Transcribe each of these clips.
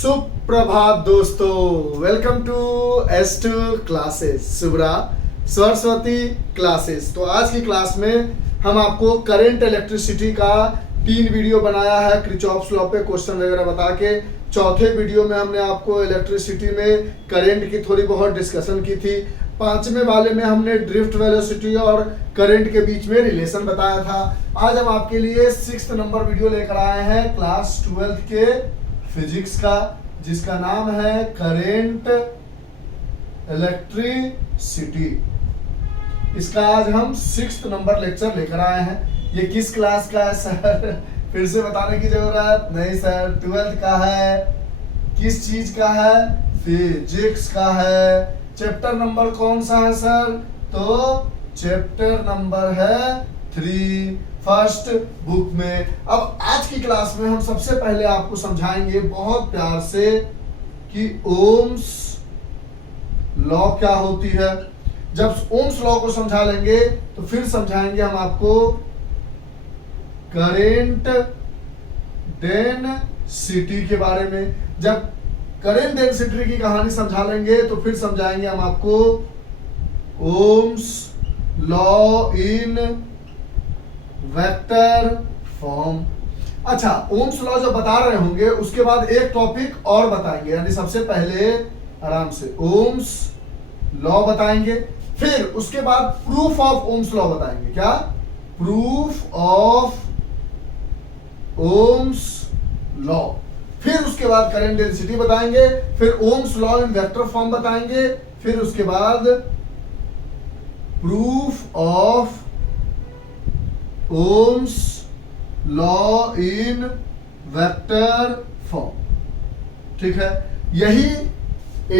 सुप्रभात दोस्तों, welcome to S2 classes, Subra Saraswati classes. तो आज की क्लास में हम आपको करंट इलेक्ट्रिसिटी का 3 वीडियो बनाया है किरचॉफ्स लॉ पे क्वेश्चन वगैरह बता के। चौथे वीडियो में हमने आपको इलेक्ट्रिसिटी में करंट की थोड़ी बहुत डिस्कशन की थी। 5वें वाले में हमने ड्रिफ्ट वेलोसिटी और करंट के बीच में रिलेशन बताया था। आज हम आपके लिए 6th नंबर वीडियो लेकर आए हैं क्लास 12th के फिजिक्स का, जिसका नाम है करंट इलेक्ट्रिसिटी। इसका आज हम 6th नंबर लेक्चर लेकर आए हैं। ये किस क्लास का है सर? फिर से बताने की जरूरत नहीं सर, 12th का है। किस चीज का है? फिजिक्स का है। चैप्टर नंबर कौन सा है सर? तो चैप्टर नंबर है 3 फर्स्ट बुक में। अब आज की क्लास में हम सबसे पहले आपको समझाएंगे बहुत प्यार से कि ओम्स लॉ क्या होती है। जब ओम्स लॉ को समझा लेंगे तो फिर समझाएंगे हम आपको करेंट डेंसिटी के बारे में। जब करेंट डेंसिटी की कहानी समझा लेंगे तो फिर समझाएंगे हम आपको ohms law in vector form. अच्छा, ओम्स लॉ जब बता रहे होंगे उसके बाद एक टॉपिक और बताएंगे, यानी सबसे पहले आराम से ओम्स लॉ बताएंगे, फिर उसके बाद प्रूफ ऑफ ओम्स लॉ बताएंगे। क्या? Proof of Ohm's law. फिर उसके बाद करंट डेंसिटी बताएंगे, फिर ohms law in vector form बताएंगे, फिर उसके बाद proof of Ohm's law in vector form. ठीक है, यही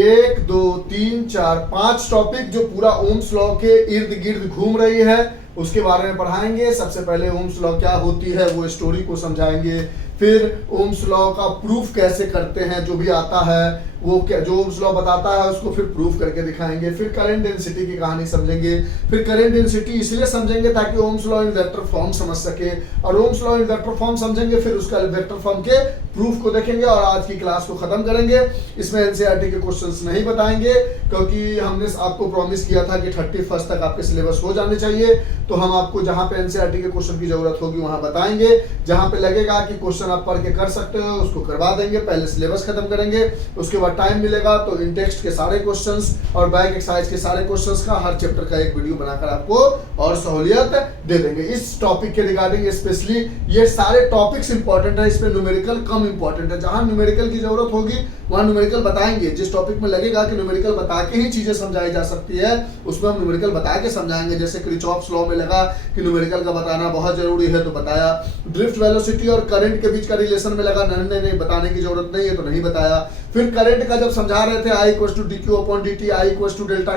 1 2 3 4 5 टॉपिक जो पूरा ओम्स लॉ के इर्द गिर्द घूम रही है उसके बारे में पढ़ाएंगे। सबसे पहले ओम्स लॉ क्या होती है वो स्टोरी को समझाएंगे, फिर ओम्स लॉ का प्रूफ कैसे करते हैं, जो भी आता है वो क्या जो ओम्स लॉ बताता है उसको फिर प्रूफ करके दिखाएंगे, फिर करंट डेंसिटी की कहानी समझेंगे। फिर करंट डेंसिटी इसलिए समझेंगे ताकि ohms law in vector form समझ सके, और ohms law in vector form समझेंगे फिर उसका वेक्टर फॉर्म के प्रूफ को देखेंगे और आज की क्लास को खत्म करेंगे। इसमें एनसीईआरटी के क्वेश्चंस नहीं बताएंगे क्योंकि हमने आपको प्रॉमिस किया था कि 31st तक आपके सिलेबस हो जाने चाहिए। तो हम आपको जहां पे एनसीईआरटी के क्वेश्चन की जरूरत होगी वहां बताएंगे, जहां पे लगेगा कि क्वेश्चन आप पढ़ के कर सकते हो उसको करवा देंगे। पहले सिलेबस खत्म करेंगे, उसके बाद टाइम मिलेगा तो इन टेक्स्ट के सारे क्वेश्चंस और बैक एक्सरसाइज के सारे क्वेश्चंस का हर चैप्टर का एक वीडियो बनाकर आपको और सहूलियत दे देंगे। इस टॉपिक के रिगार्डिंग स्पेशली ये सारे टॉपिक्स इंपॉर्टेंट है, इसमें न्यूमेरिकल कम इंपॉर्टेंट है। जहां न्यूमेरिकल की जरूरत होगी वहां न्यूमेरिकल बताएंगे। जिस टॉपिक में लगेगा कि न्यूमेरिकल बता के ही चीजें समझाई जा सकती है उसमें हम न्यूमेरिकल बता के समझाएंगे। जैसे किरचॉफ्स लॉ में लगा कि न्यूमेरिकल का बताना बहुत जरूरी है तो बताया। ड्रिफ्ट वेलोसिटी और करंट के बीच का रिलेशन में लगा नहीं बताने की जरूरत नहीं है तो नहीं बताया। फिर करंट का जब समझा रहे थे I = dq/dt, I =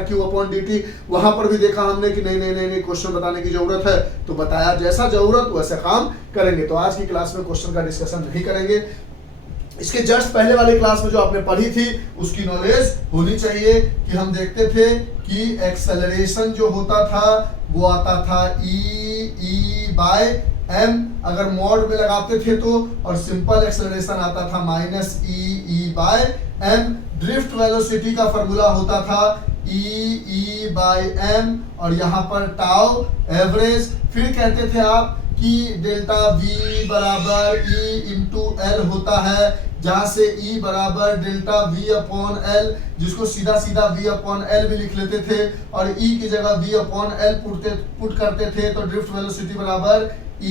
Δq/dt, वहां पर भी देखा हमने कि नहीं क्वेश्चन बताने की जरूरत है तो बताया। जैसा जरूरत वैसे काम करेंगे। तो आज की क्लास में क्वेश्चन का डिस्कशन नहीं करेंगे। इसके जस्ट पहले वाली क्लास में जो आपने पढ़ी थी उसकी नॉलेज होनी चाहिए कि हम देखते थे कि एक्सेलरेशन जो होता था वो आता था E/m, अगर मॉड में लगाते थे तो, और सिंपल एक्सेलरेशन आता था -E/m। ड्रिफ्ट वेलोसिटी का फॉर्मूला होता था E/m और यहाँ पर टाउ एवरेज। फिर कहते थे आप कि डेल्टा V बराबर E/L होता है, जहां से E बराबर डेल्टा V/L, जिसको सीधा सीधा V/L भी लिख लेते थे और E की जगह V/L पुट करते थे तो ड्रिफ्ट वेलोसिटी बराबर E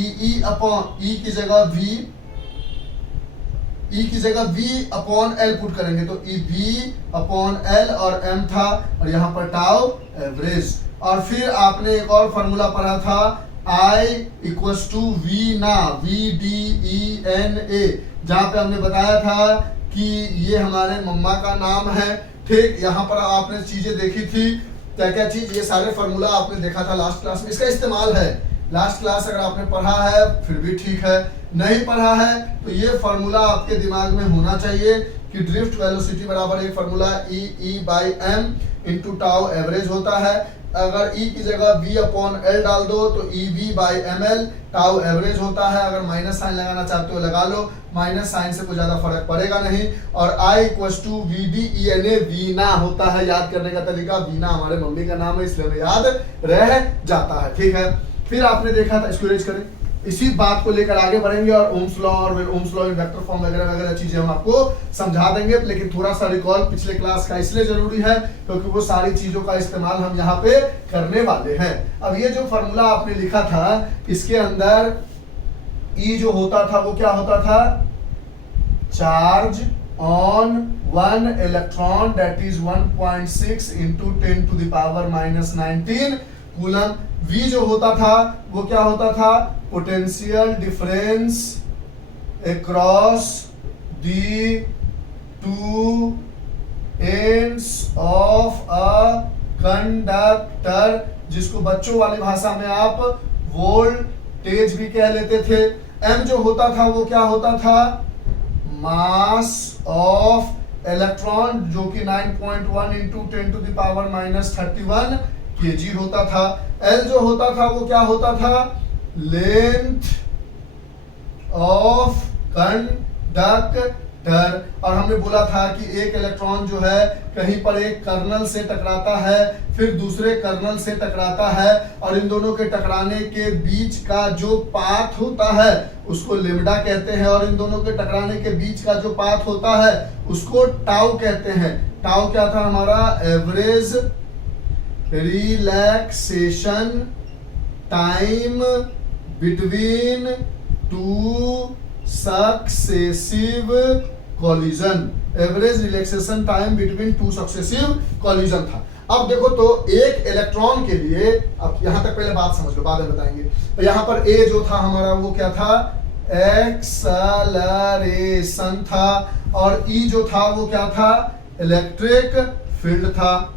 की जगह V/L पुट करेंगे तो V/L और m था और यहाँ पर टाउ एवरेज। और फिर आपने एक और फॉर्मूला पढ़ा था I = VDENA, जहां पे हमने बताया था कि ये हमारे मम्मा का नाम है। ठीक, यहाँ पर आपने चीजें देखी थी, क्या क्या चीज, ये सारे फॉर्मूला आपने देखा था लास्ट क्लास में। इसका इस्तेमाल है लास्ट क्लास, अगर आपने पढ़ा है फिर भी ठीक है, नहीं पढ़ा है तो ये फॉर्मूला आपके दिमाग में होना चाहिए कि ड्रिफ्ट वेलोसिटी बराबर एक फॉर्मूला E/m * टाउ एवरेज होता है। अगर ई की जगह v अपॉन एल डाल दो तो EV/ml टाउ एवरेज होता है। अगर माइनस साइन लगाना चाहते हो लगा लो, माइनस साइन से कोई ज्यादा फर्क पड़ेगा नहीं। और I इक्वल्स टू VDENA वीना होता है। याद करने का तरीका, वीना हमारे मम्मी का नाम है इसलिए हमें याद रह जाता है। ठीक है, फिर आपने देखा था, इसको रेज करें, इसी बात को लेकर आगे बढ़ेंगे और ओम्स लॉ और ohms law in vector form वगैरह वगैरह चीजें हम आपको समझा देंगे। लेकिन थोड़ा सा रिकॉल पिछले क्लास का इसलिए जरूरी है क्योंकि वो सारी चीजों का इस्तेमाल हम यहाँ पे करने वाले हैं। अब ये जो फॉर्मूला आपने लिखा था इसके अंदर ई जो होता था वो क्या होता था, charge on one electron that is 1.6 into 10 to the power -19 coulomb. V जो होता था वो क्या होता था, potential difference across the two ends of a conductor, जिसको बच्चों वाली भाषा में आप वोल्टेज भी कह लेते थे। M जो होता था वो क्या होता था, मास ऑफ इलेक्ट्रॉन, जो कि 9.1 into 10 to the power -31 kg होता था। L जो होता था वो क्या होता था, लेंथ ऑफ कंडक्टर। और हमने बोला था कि एक इलेक्ट्रॉन जो है कहीं पर एक कर्नल से टकराता है, फिर दूसरे कर्नल से टकराता है, और इन दोनों के टकराने के बीच का जो पाथ होता है उसको लेम्डा कहते हैं, और इन दोनों के टकराने के बीच का जो पाथ होता है उसको टाउ कहते हैं। टाउ क्या था हमारा, average relaxation time between two successive collision. Average relaxation time between two successive collision था। अब देखो तो एक इलेक्ट्रॉन के लिए, अब यहां तक पहले बात समझ लो, बाद में बताएंगे। तो यहां पर ए जो था हमारा वो क्या था, एक्सेलरेशन था, और ई जो था वो क्या था, इलेक्ट्रिक फील्ड था।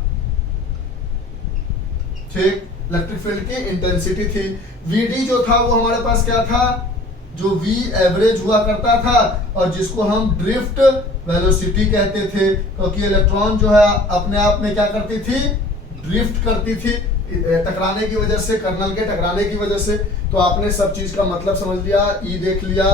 ठीक, इलेक्ट्रिक फील्ड की इंटेंसिटी थी। Vd जो था वो हमारे पास क्या था, जो V एवरेज हुआ करता था और जिसको हम ड्रिफ्ट वेलोसिटी कहते थे, क्योंकि इलेक्ट्रॉन जो है अपने आप में क्या करती थी, ड्रिफ्ट करती थी टकराने की वजह से, कर्नल के टकराने की वजह से। तो आपने सब चीज का मतलब समझ लिया, E देख लिया,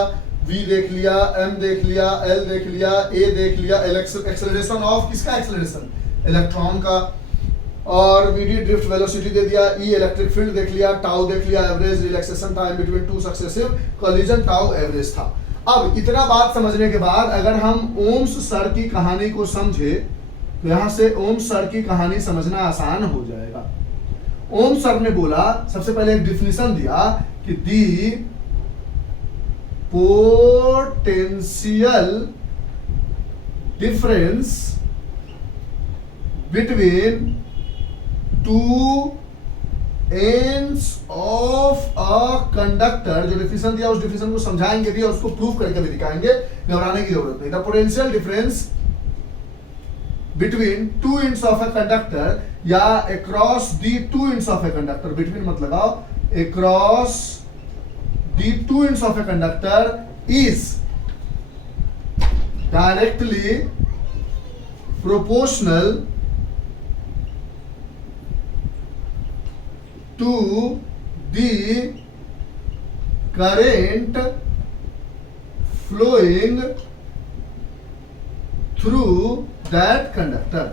V देख लिया, M देख लिया, L देख लिया, A देख लिया। एक्सेलरेशन ऑफ किसका, एक्सेलरेशन इलेक्ट्रॉन का, और Vd ड्रिफ्ट वेलोसिटी दे दिया, E इलेक्ट्रिक फील्ड देख लिया, टाउ देख लिया, average relaxation time between two successive collision, tau average था। अब इतना बात समझने के बाद अगर हम ओम्स सर की कहानी को समझे तो यहां से ओम्स सर की कहानी समझना आसान हो जाएगा। ओम्स सर ने बोला, सबसे पहले एक डिफिनेशन दिया कि the potential difference between two ends of a conductor. जो डिफिनेशन दिया उस डिफिनेशन को समझाएंगे भी और उसको प्रूव करके भी दिखाएंगे, घबराने की जरूरत नहीं। The potential difference between two ends of a conductor या across the two ends of a conductor, between मत लगाओ, across the two ends of a conductor is directly proportional to the current flowing through that conductor,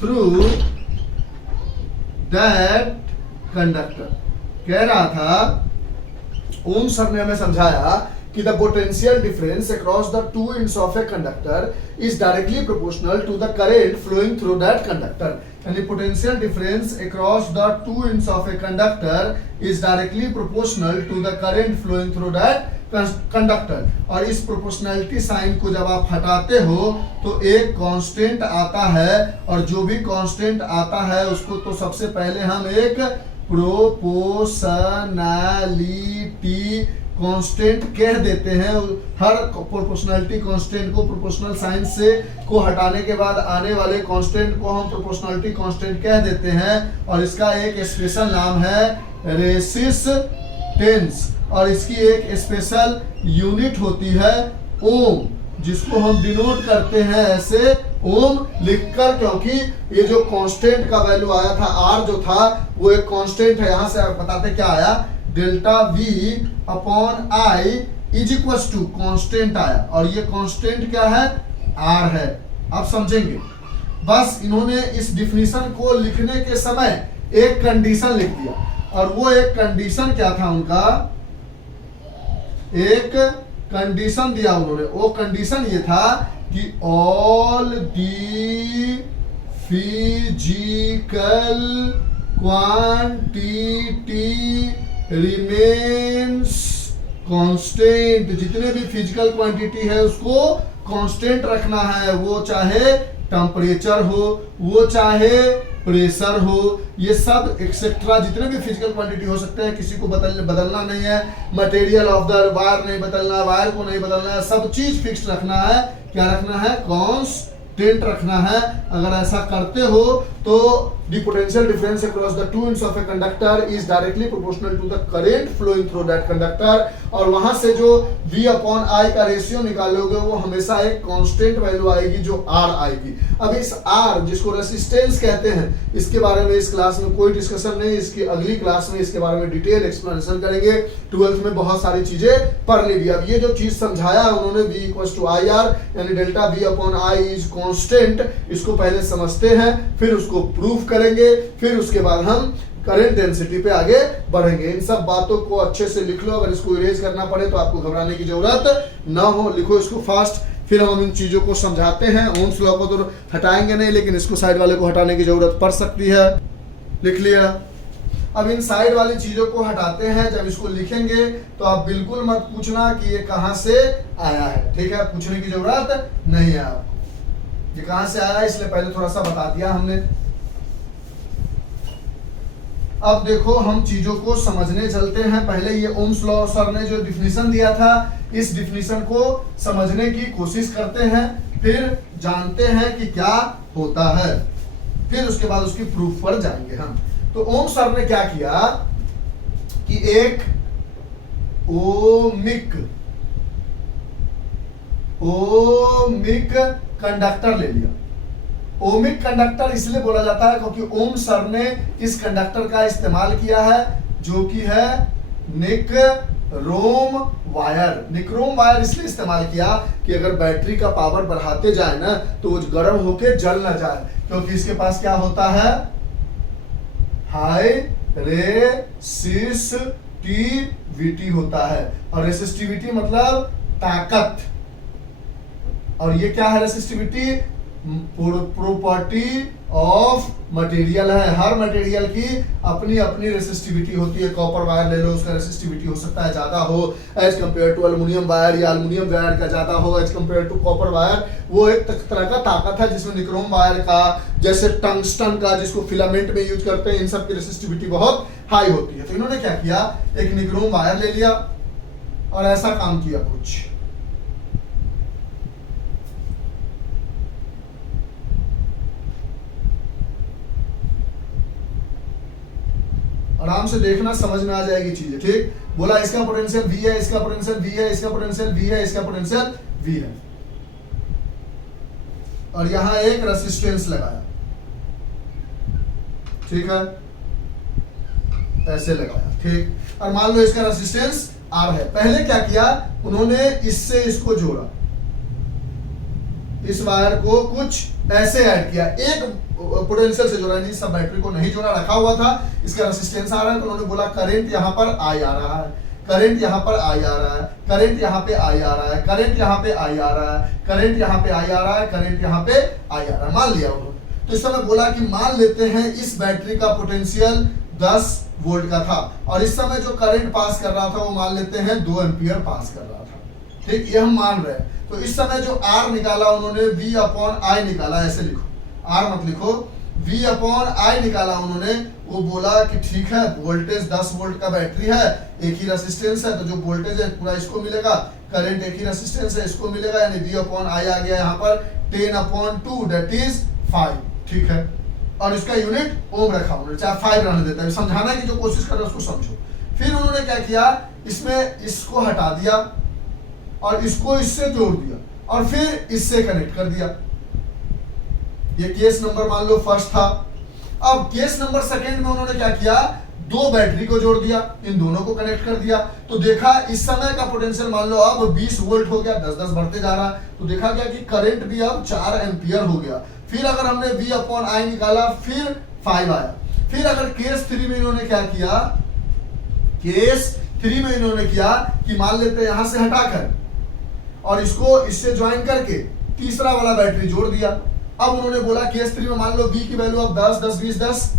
through that conductor। कह रहा था ओम sir ने हमें समझाया कि the potential difference across the two ends of a conductor is directly proportional to the current flowing through that conductor। यानी potential difference across the two ends of a conductor is directly proportional to the current flowing through that conductor। और इस proportionality sign को जब आप हटाते हो तो एक कांस्टेंट आता है, और जो भी कांस्टेंट आता है उसको तो सबसे पहले हम एक प्रोपोर्शनैलिटी कांस्टेंट कह देते हैं। हर प्रोपोर्शनैलिटी कांस्टेंट को प्रोपोर्शनल साइन से को हटाने के बाद आने वाले कांस्टेंट को हम प्रोपोर्शनैलिटी कांस्टेंट कह देते हैं, और इसका एक स्पेशल नाम है रेसिस्टेंस, और इसकी एक स्पेशल यूनिट होती है ओम, जिसको हम डिनोट करते हैं ऐसे ओम लिखकर, क्योंकि ये जो कांस्टेंट का वैल्यू आया था आर जो था वो एक कांस्टेंट है, यहां से आप बताते क्या आया, delta V upon I is equal to constant आया, और ये कांस्टेंट क्या है, आर है। आप समझेंगे, बस इन्होंने इस डिफिनीशन को लिखने के समय एक कंडीशन लिख दिया, और वो एक कंडीशन क्या था उनका, एक कंडीशन दिया उन्होंने, वो कंडीशन ये था कि all the physical quantity remains constant, जितने भी फिजिकल क्वांटिटी है उसको कांस्टेंट रखना है, वो चाहे टेम्परेचर हो, वो चाहे प्रेशर हो, ये सब एक्सेट्रा जितने भी फिजिकल क्वांटिटी हो सकते हैं, किसी को बदलना नहीं है, मटेरियल ऑफ द वायर नहीं बदलना, वायर को नहीं बदलना है, सब चीज फिक्स रखना है, क्या रखना है, कांस्टेंट रखना है। अगर ऐसा करते हो तो the potential difference across the two ends of a conductor is directly proportional to the current flowing through that conductor, और वहां से जो V अपॉन I का रेशियो निकालोगे वो हमेशा एक कांस्टेंट वैल्यू आएगी जो R आएगी। अब इस R जिसको रेसिस्टेंस कहते हैं, इसके बारे में इस क्लास में कोई डिस्कशन नहीं, इसकी अगली क्लास में इसके बारे में डिटेल एक्सप्लेनेशन करेंगे। 12th में बहुत सारी चीजें पढ़ ली। अब ये जो चीज समझाया उन्होंने V equals to I R, यानी delta V upon I is constant, इसको पहले समझते हैं, फिर उसको प्रूफ करेंगे, फिर उसके बाद हम करंट डेंसिटी पे आगे बढ़ेंगे। इन सब बातों को अच्छे से लिख लो, अगर इसको इरेज करना पड़े तो आपको घबराने की जरूरत ना हो, लिखो इसको फास्ट, फिर हम इन चीजों को समझाते हैं। ओम्स लॉ को तो हटाएंगे नहीं, लेकिन इसको साइड वाले को हटाने की जरूरत पड़ सकती है। लिख लिया। अब इन साइड वाली चीजों को हटाते हैं, जब इसको लिखेंगे तो आप बिल्कुल मत पूछना कि ये कहां से आया है, ठीक है, पूछने की जरूरत नहीं है आपको, ये कहां से आया है इसलिए पहले थोड़ा सा बता दिया हमने। अब देखो हम चीजों को समझने चलते हैं। पहले ये ओम्स लॉ सर ने जो डिफिनीशन दिया था, इस डिफिनीशन को समझने की कोशिश करते हैं, फिर जानते हैं कि क्या होता है, फिर उसके बाद उसकी प्रूफ पर जाएंगे हम। तो ओम्स सर ने क्या किया कि एक ओमिक कंडक्टर ले लिया। ओमिक कंडक्टर इसलिए बोला जाता है क्योंकि ओम सर ने इस कंडक्टर का इस्तेमाल किया है जो कि है निक्रोम वायर। निक्रोम वायर इसलिए इस्तेमाल किया कि अगर बैटरी का पावर बढ़ाते जाए ना तो वो गर्म होके जल ना जाए, क्योंकि इसके पास क्या होता है, हाई रेसिस्टिविटी होता है, और रेसिस्टिविटी मतलब ताकत, और ये क्या है, रेसिस्टिविटी प्रॉपर्टी ऑफ मटेरियल है। हर मटेरियल की अपनी अपनी रेसिस्टिविटी होती है। कॉपर वायर ले लो, उसका रेसिस्टिविटी हो सकता है ज्यादा हो as compare to aluminium wire, या एल्युमिनियम वायर का ज्यादा हो as compare to copper wire. वो एक तरह का ताकत है जिसमें निक्रोम वायर का, जैसे टंगस्टन का जिसको फिलामेंट में यूज करते हैं, इन सब की रेसिस्टिविटी बहुत हाई होती है। तो इन्होंने क्या किया, एक निक्रोम वायर ले लिया और ऐसा काम किया कुछ, आराम से देखना, समझ में आ जाएगी चीजें, ठीक। बोला इसका पोटेंशियल V है, इसका पोटेंशियल V है, इसका पोटेंशियल V है, इसका पोटेंशियल V है, और यहां एक रेसिस्टेंस लगाया, ठीक है, ऐसे लगाया, ठीक। और मान लो इसका रेसिस्टेंस R है। पहले क्या किया उन्होंने, इससे इसको जोड़ा, इस वायर को कुछ ऐसे ऐड किया, एक पोटेंशियल से जोड़ा, नहीं सब बैटरी को नहीं जोड़ा, रखा हुआ था। इसका रेसिस्टेंस आ रहा है तो उन्होंने बोला करंट यहां पर आई आ रहा है, करंट यहां पर आई आ रहा है, करंट यहां पे आई आ रहा है, करंट यहां पे आई आ रहा है, करंट यहां पे आई आ रहा है, करंट यहां पे आई आ रहा है, मान लिया उन्होंने। तो इस समय बोला कि मान लेते हैं इस बैटरी का पोटेंशियल 10 वोल्ट का था, और इस समय जो करंट पास कर रहा था वो मान लेते हैं 2 एम्पियर पास कर रहा था, ठीक, ये हम मान रहे हैं। तो इस समय जो R निकाला उन्होंने, V अपॉन I निकाला, ऐसे लिखो, R मत लिखो, V अपॉन I निकाला उन्होंने। वो बोला कि ठीक है, वोल्टेज 10 वोल्ट का बैटरी है, एक ही रेसिस्टेंस है, तो जो वोल्टेज है पूरा इसको मिलेगा, करंट एक ही रेसिस्टेंस है, इसको मिलेगा, यानी V अपॉन I आ गया यहाँ पर 10 अपॉन 2 दैट इज 5, ठीक है। और इसका यूनिट ओम रखा उन्होंने, चाहे 5 रहने देता है, समझाने की जो कोशिश कर रहे हैं उसको समझो। फिर उन्होंने क्या किया, इसमें इसको हटा दिया और इसको इससे जोड़ दिया और फिर इससे कनेक्ट कर दिया, ये केस नंबर मान लो फर्स्ट था। अब केस नंबर सेकंड में उन्होंने क्या किया, दो बैटरी को जोड़ दिया, इन दोनों को कनेक्ट कर दिया, तो देखा इस समय का पोटेंशियल मान लो अब 20 वोल्ट हो गया, 10-10 बढ़ते जा रहा है, तो देखा गया कि करंट भी अब 4 एम्पियर हो गया। फिर अगर हमने V/I निकाला, फिर 5 आया। फिर अगर केस 3 में इन्होंने क्या किया, केस 3 में इन्होंने किया कि मान लेते हैं यहां से हटाकर और इसको इससे ज्वाइन करके तीसरा वाला बैटरी जोड़ दिया। अब उन्होंने बोला केस 3 में मान लो V की वैल्यू अब 10, 10, 20, 10,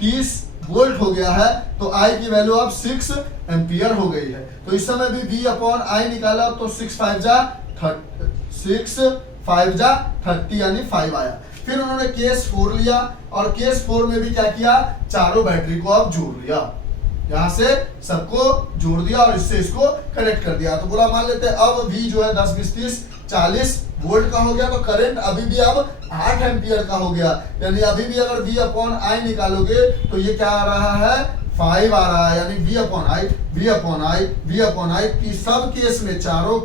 30 वोल्ट हो गया है, तो I की वैल्यू अब 6 एम्पियर हो गई है। तो इस समय भी V/I निकाला तो 6 5 जा 30 यानी 5 आया। फिर उन्होंने केस 4 लिया और केस 4 में भी क्या किया, चारों बैटरी को अब जोड़ लिया, यहां से सबको जोड़ दिया और इससे इसको कनेक्ट कर दिया। तो बोला मान लेते हैं अब V जो है 10, 20, 30, 40 वोल्ट का हो गया, तो करंट अभी भी अब 8 एम्पियर का हो गया। यानी अभी भी अगर V/I निकालोगे तो ये क्या आ रहा है, 5 आ रहा है। यानी V/I की सब केस में, चारों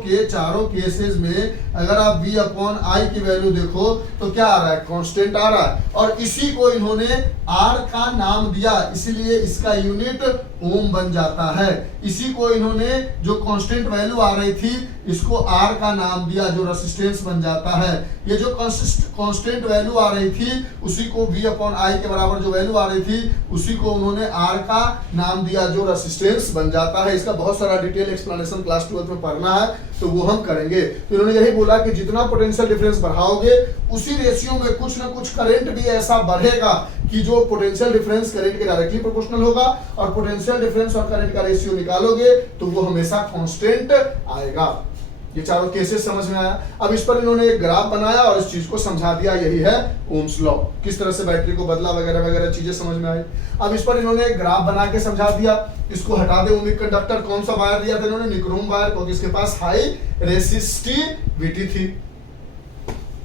केसेस में अगर आप V/I की वैल्यू देखो तो क्या आ रहा है, कांस्टेंट आ रहा है। और इसी को इन्होंने R का नाम दिया, इसीलिए इसका यूनिट ओम बन जाता है। इसी को इन्होंने जो कांस्टेंट वैल्यू आ रही थी इसको R का नाम दिया, जो रेजिस्टेंस बन जाता है। ये जो कांस्टेंट वैल्यू आ रही थी उसी को V/I के बराबर जो वैल्यू आ रही थी उसी को उन्होंने R का नाम दिया, जो रेजिस्टेंस बन जाता है। इसका बहुत सारा डिटेल एक्सप्लेनेशन क्लास 12 में पढ़ना है तो वो हम करेंगे। तो इन्होंने यही बोला कि जितना पोटेंशियल डिफरेंस बढ़ाओगे उसी रेशियो में कुछ ना कुछ करंट भी ऐसा बढ़ेगा कि जो पोटेंशियल डिफरेंस करंट के डायरेक्टली प्रोपोर्शनल होगा, और पोटेंशियल डिफरेंस और करंट का रेशियो निकालोगे तो वो हमेशा कांस्टेंट आएगा। ये चारों केसेस समझ में आया। अब इस पर इन्होंने एक ग्राफ बनाया और इस चीज को समझा दिया, यही है ओम्स लॉ, किस तरह से बैटरी को बदला वगैरह वगैरह चीजें समझ में आई। अब इस पर इन्होंने एक ग्राफ बना के समझा दिया। इसको हटा दे, ओमिक कंडक्टर कौन सा वायर दिया था इन्होंने, निक्रोम वायर, क्योंकि इसके पास हाई रेसिस्टिविटी थी।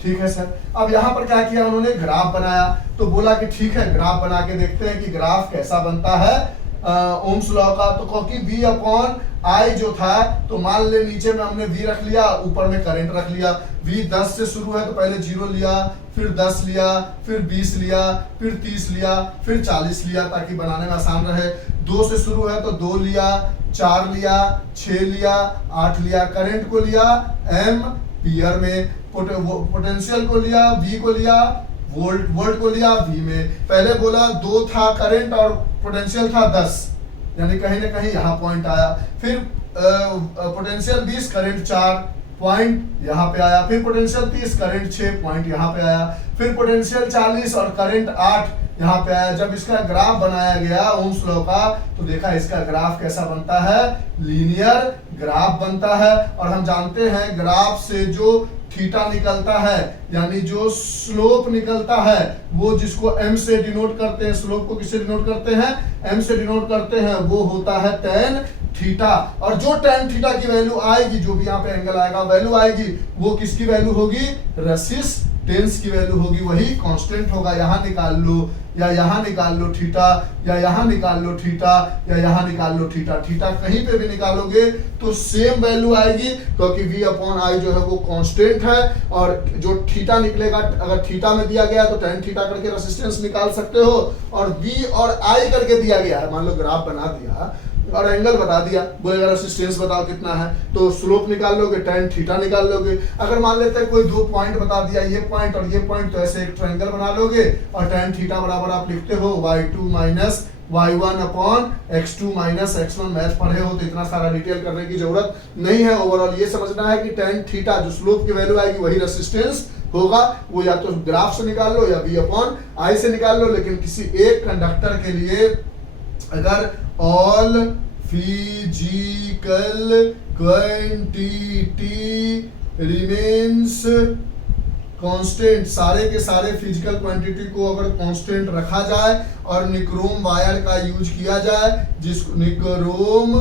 ठीक है सर। अब यहाँ पर क्या किया उन्होंने, ग्राफ बनाया। तो बोला कि ठीक है ग्राफ बना के देखते हैं कि ग्राफ कैसा बनता है ओम्स लॉ का। तो क्योंकि V/I जो था तो मान ले नीचे में हमने V रख लिया, ऊपर में करंट रख लिया। V 10 से शुरू है तो पहले 0 लिया, फिर 10 लिया, फिर 20 लिया, फिर 30 लिया, फिर 40 लिया, ताकि बनाने में आसान रहे। 2 से शुरू है तो 2 लिया, 4 लिया, 6 लिया, 8 लिया, करंट को लिया एम्पियर में, पोटेंशियल को लिया V को लिया, वोल्ट को लिया V में। पहले बोला 2 था करंट और पोटेंशियल था 10, यानी कहीं ना कहीं यहाँ पॉइंट आया। फिर पोटेंशियल 20, करंट 4 पॉइंट यहाँ पे आया। फिर पोटेंशियल 30, करंट 6 पॉइंट यहाँ पे आया। फिर पोटेंशियल 40 और करंट 8 यहाँ पे आया। जब इसका ग्राफ बनाया गया ओम्स लॉ का तो देखा इसका ग्राफ कैसा बनता है, लीनियर ग्राफ बनता है। और हम जानते हैं ग्राफ से जो थीटा निकलता है, यानी जो स्लोप निकलता है, वो जिसको m से डिनोट करते हैं, स्लोप को किससे डिनोट करते हैं, m से डिनोट करते हैं, वो होता है tan थीटा। और जो tan थीटा की वैल्यू आएगी, जो भी यहाँ पे एंगल आएगा वैल्यू आएगी, वो किसकी वैल्यू होगी, रेसिस्टेंस की वैल्यू होगी, वही कांस्टेंट होगा। यहाँ निकाल लो या यहाँ निकाल लो थीटा, या यहाँ निकाल लो थीटा, या यहाँ निकाल लो थीटा। थीटा कहीं पे भी निकालोगे तो सेम वैल्यू आएगी, क्योंकि V/I जो है वो कांस्टेंट है। और जो थीटा निकलेगा, अगर थीटा में दिया गया तो tan थीटा करके रेसिस्टेंस निकाल सकते हो, और V और I करके दिया गया है, मान लो ग्राफ बना दिया और एंगल बता दिया, बोलेगा रेसिस्टेंस बताओ कितना है, तो स्लोप निकाल लोगे, tan थीटा निकाल लोगे। अगर मान लेते हैं कोई 2 पॉइंट बता दिया, ये पॉइंट और ये पॉइंट, तो ऐसे एक ट्रायंगल बना लोगे और tan थीटा बराबर आप लिखते हो y2 minus y1 upon x2 minus x1। Math पढ़े हो तो इतना सारा डिटेल करने की जरूरत नहीं है। ओवरऑल ये समझना है कि tan थीटा जो स्लोप की वैल्यू आएगी वही रेसिस्टेंस होगा, वो या तो ग्राफ से निकाल लो या V/I से निकाल लो। लेकिन किसी एक कंडक्टर के लिए अगर all physical quantity remains constant, सारे के सारे फिजिकल क्वांटिटी को अगर कांस्टेंट रखा जाए और निक्रोम वायर का यूज किया जाए, जिसको निक्रोम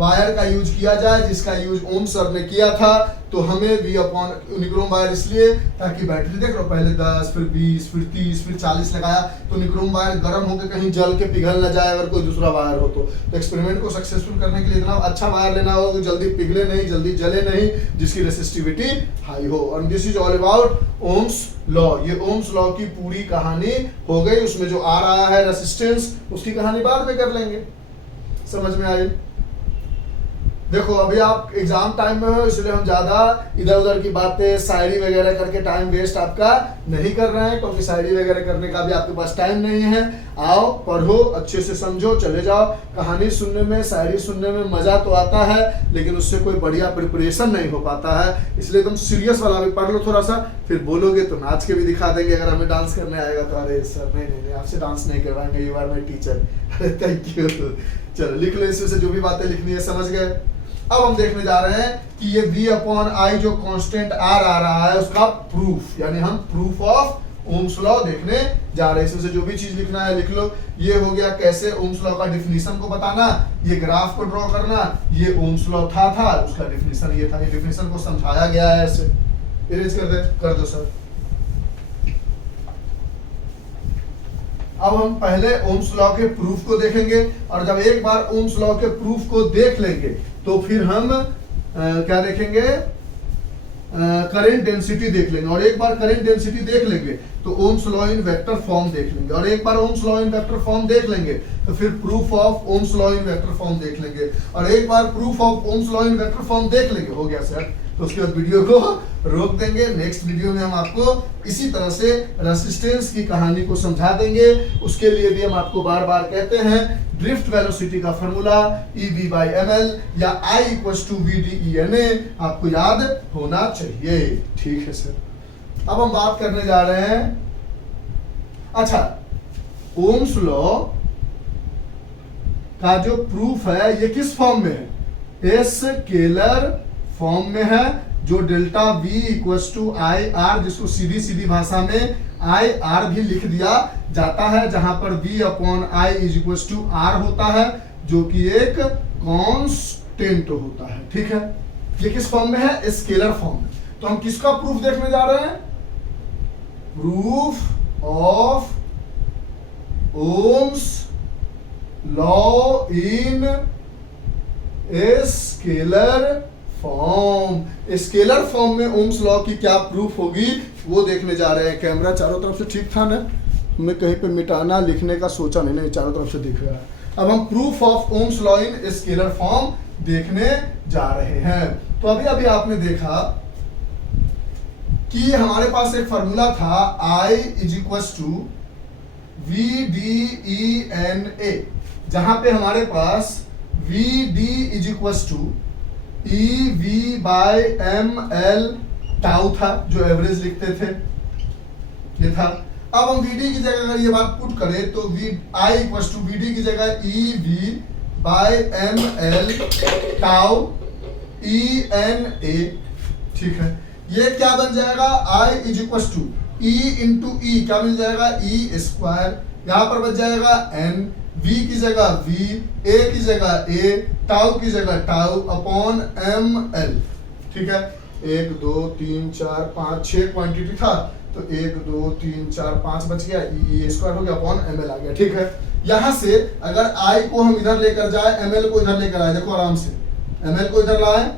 वायर का यूज किया जाए, जिसका यूज ओम सर ने किया था। तो हमें V अपॉन निक्रोम वायर इसलिए ताकि बैटरी देख लो पहले 10 फिर 20 फिर 30 फिर 40 लगाया, तो निक्रोम वायर गर्म होकर कहीं जल के पिघल न जाए अगर कोई दूसरा वायर हो तो एक्सपेरिमेंट को सक्सेसफुल करने के लिए इतना अच्छा वायर लेना होगा कि जल्दी पिघले नहीं, जल्दी जले नहीं, जिसकी रेसिस्टिविटी हाई हो। और this is all about Ohm's law. ये ओम्स लॉ की पूरी कहानी हो गई। उसमें जो आ रहा है रेसिस्टेंस, उसकी कहानी बाद में कर लेंगे। समझ में आई? देखो अभी आप एग्जाम टाइम में हो, इसलिए हम ज्यादा इधर उधर की बातें शायरी वगैरह करके टाइम वेस्ट आपका नहीं कर रहे हैं, क्योंकि शायरी वगैरह करने का भी आपके पास टाइम नहीं है। आओ पढ़ो, अच्छे से समझो, चले जाओ। कहानी सुनने में, शायरी सुनने में मजा तो आता है, लेकिन उससे कोई बढ़िया प्रिपरेशन नहीं हो पाता है। इसलिए तुम सीरियस वाला भी पढ़ लो थोड़ा सा, फिर बोलोगे तो नाच के भी दिखा देंगे। अगर हमें डांस करने आएगा तो अरे सर नहीं आपसे डांस नहीं करवाएंगे, यू आर माय टीचर। अरे थैंक यू। चलो लिख लो, इसमें से जो भी बातें लिखनी है। समझ गए? अब हम देखने जा रहे हैं कि ये V अपॉन आई जो कांस्टेंट R आ रहा है उसका प्रूफ, यानी हम प्रूफ ऑफ ओम्स लॉ देखने जा रहे हैं। इसमें से जो भी चीज लिखना है लिख लो। ये हो गया कैसे ओम्स लॉ का डिफिनीशन को बताना, ये ग्राफ को ड्रॉ करना, ये ओम्स लॉ था उसका डिफिनीशन ये था। ये डिफिनीशन को समझाया गया है ऐसे। इरेज कर दो सर। अब हम पहले ओम्स लॉ के प्रूफ को देखेंगे, और जब एक बार ओम्स लॉ के प्रूफ को देख लेंगे तो फिर हम क्या देखेंगे, करंट डेंसिटी देख लेंगे। और एक बार करंट डेंसिटी देख लेंगे तो Ohm's law in vector form देख लेंगे। और एक बार Ohm's law in vector form देख लेंगे तो फिर proof of Ohm's law in vector form देख लेंगे। और एक बार proof of Ohm's law in vector form देख लेंगे, हो गया सर, तो उसके बाद वीडियो को रोक देंगे। नेक्स्ट वीडियो में हम आपको इसी तरह से रेसिस्टेंस की कहानी को समझा देंगे। उसके लिए भी हम आपको बार बार कहते हैं ड्रिफ्ट वेलोसिटी का फॉर्मूला EV/ml या I = VDENA आपको याद होना चाहिए। ठीक है सर। अब हम बात करने जा रहे हैं, अच्छा, ओम्स लॉ का जो प्रूफ है ये किस फॉर्म में है? स्केलर फॉर्म में है, जो डेल्टा V = IR, जिसको सीधी सीधी भाषा में IR भी लिख दिया जाता है, जहां पर V अपॉन I = R होता है, जो कि एक कांस्टेंट होता है। ठीक है, ये किस फॉर्म में है? स्केलर फॉर्म में। तो हम किसका प्रूफ देखने जा रहे हैं? Proof of Ohm's law in scalar form. Scalar form में ओम्स लॉ की क्या प्रूफ होगी वो देखने जा रहे हैं। कैमरा चारों तरफ से ठीक था ना? हमने कहीं पे मिटाना लिखने का सोचा नहीं, चारों तरफ से दिख रहा है। अब हम proof of Ohm's law in scalar form देखने जा रहे हैं। तो अभी आपने देखा कि हमारे पास एक फॉर्मूला था I = VDENA, जहां पे हमारे पास VD = EV/ml टाउ था, जो एवरेज लिखते थे, ये था। अब हम VD की जगह अगर ये बात पुट करें तो I = VD की जगह EV/ml टाउ ENA। ठीक है, ये क्या बन जाएगा? I = E × E क्या मिल जाएगा? E²। यहां पर बच जाएगा N, V की जगह V, A की जगह A, टाउ की जगह टाउ अपॉन ml। ठीक है, 1 2 3 4 5 6 क्वांटिटी था, तो 1 2 3 4 5 बच गया, E² हो गया अपॉन ml आ गया। ठीक है, यहां से अगर I को हम इधर लेकर जाए, ml को इधर लेकर आए, देखो आराम से ml को इधर लाए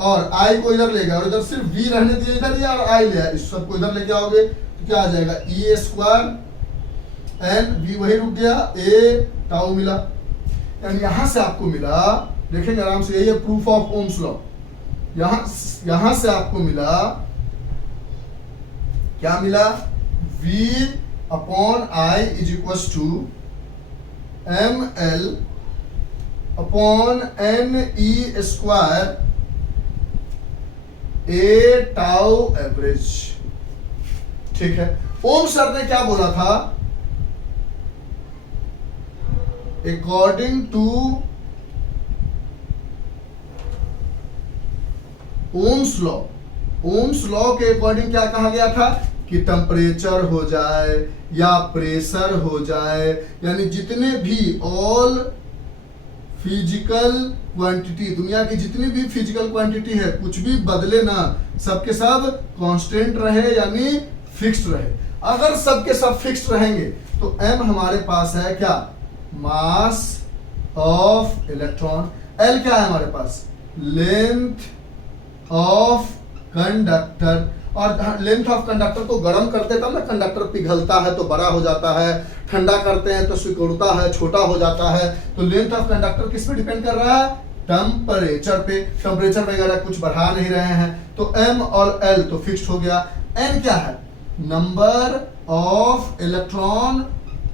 और I को इधर ले गए, और इधर सिर्फ V रहने दिए इधर ही, और I ले आए, इस सबको इधर लेके आओगे तो क्या आ जाएगा? E² N, V वही रुक गया, A टाउ मिला। यानी यहां से आपको मिला, देखेंगे आराम से, ये प्रूफ ऑफ ओम्स लॉ। यहां से आपको मिला, क्या मिला? V upon I = ml upon NE² A tau average. ठीक है, ओम सर ने क्या बोला था? According to Ohm's law, Ohm's law के अकॉर्डिंग क्या कहा गया था कि टेम्परेचर हो जाए या प्रेशर हो जाए, यानी जितने भी ऑल फिजिकल क्वांटिटी, दुनिया की जितनी भी फिजिकल क्वांटिटी है कुछ भी बदले ना, सबके सब कांस्टेंट रहे यानी फिक्स्ड रहे। अगर सबके सब फिक्स्ड रहेंगे तो m हमारे पास है क्या, मास ऑफ इलेक्ट्रॉन, l क्या है हमारे पास, लेंथ ऑफ कंडक्टर, और लेंथ ऑफ कंडक्टर को गर्म करते तब ना कंडक्टर पिघलता है तो बड़ा हो जाता है, ठंडा करते हैं तो सिकुड़ता है, छोटा हो जाता है। तो लेंथ ऑफ कंडक्टर किस पे डिपेंड कर रहा है, टेम्परेचर पे। टेम्परेचर वगैरह कुछ बढ़ा नहीं रहे हैं, तो m और l तो फिक्स्ड हो गया। n क्या है, number of electron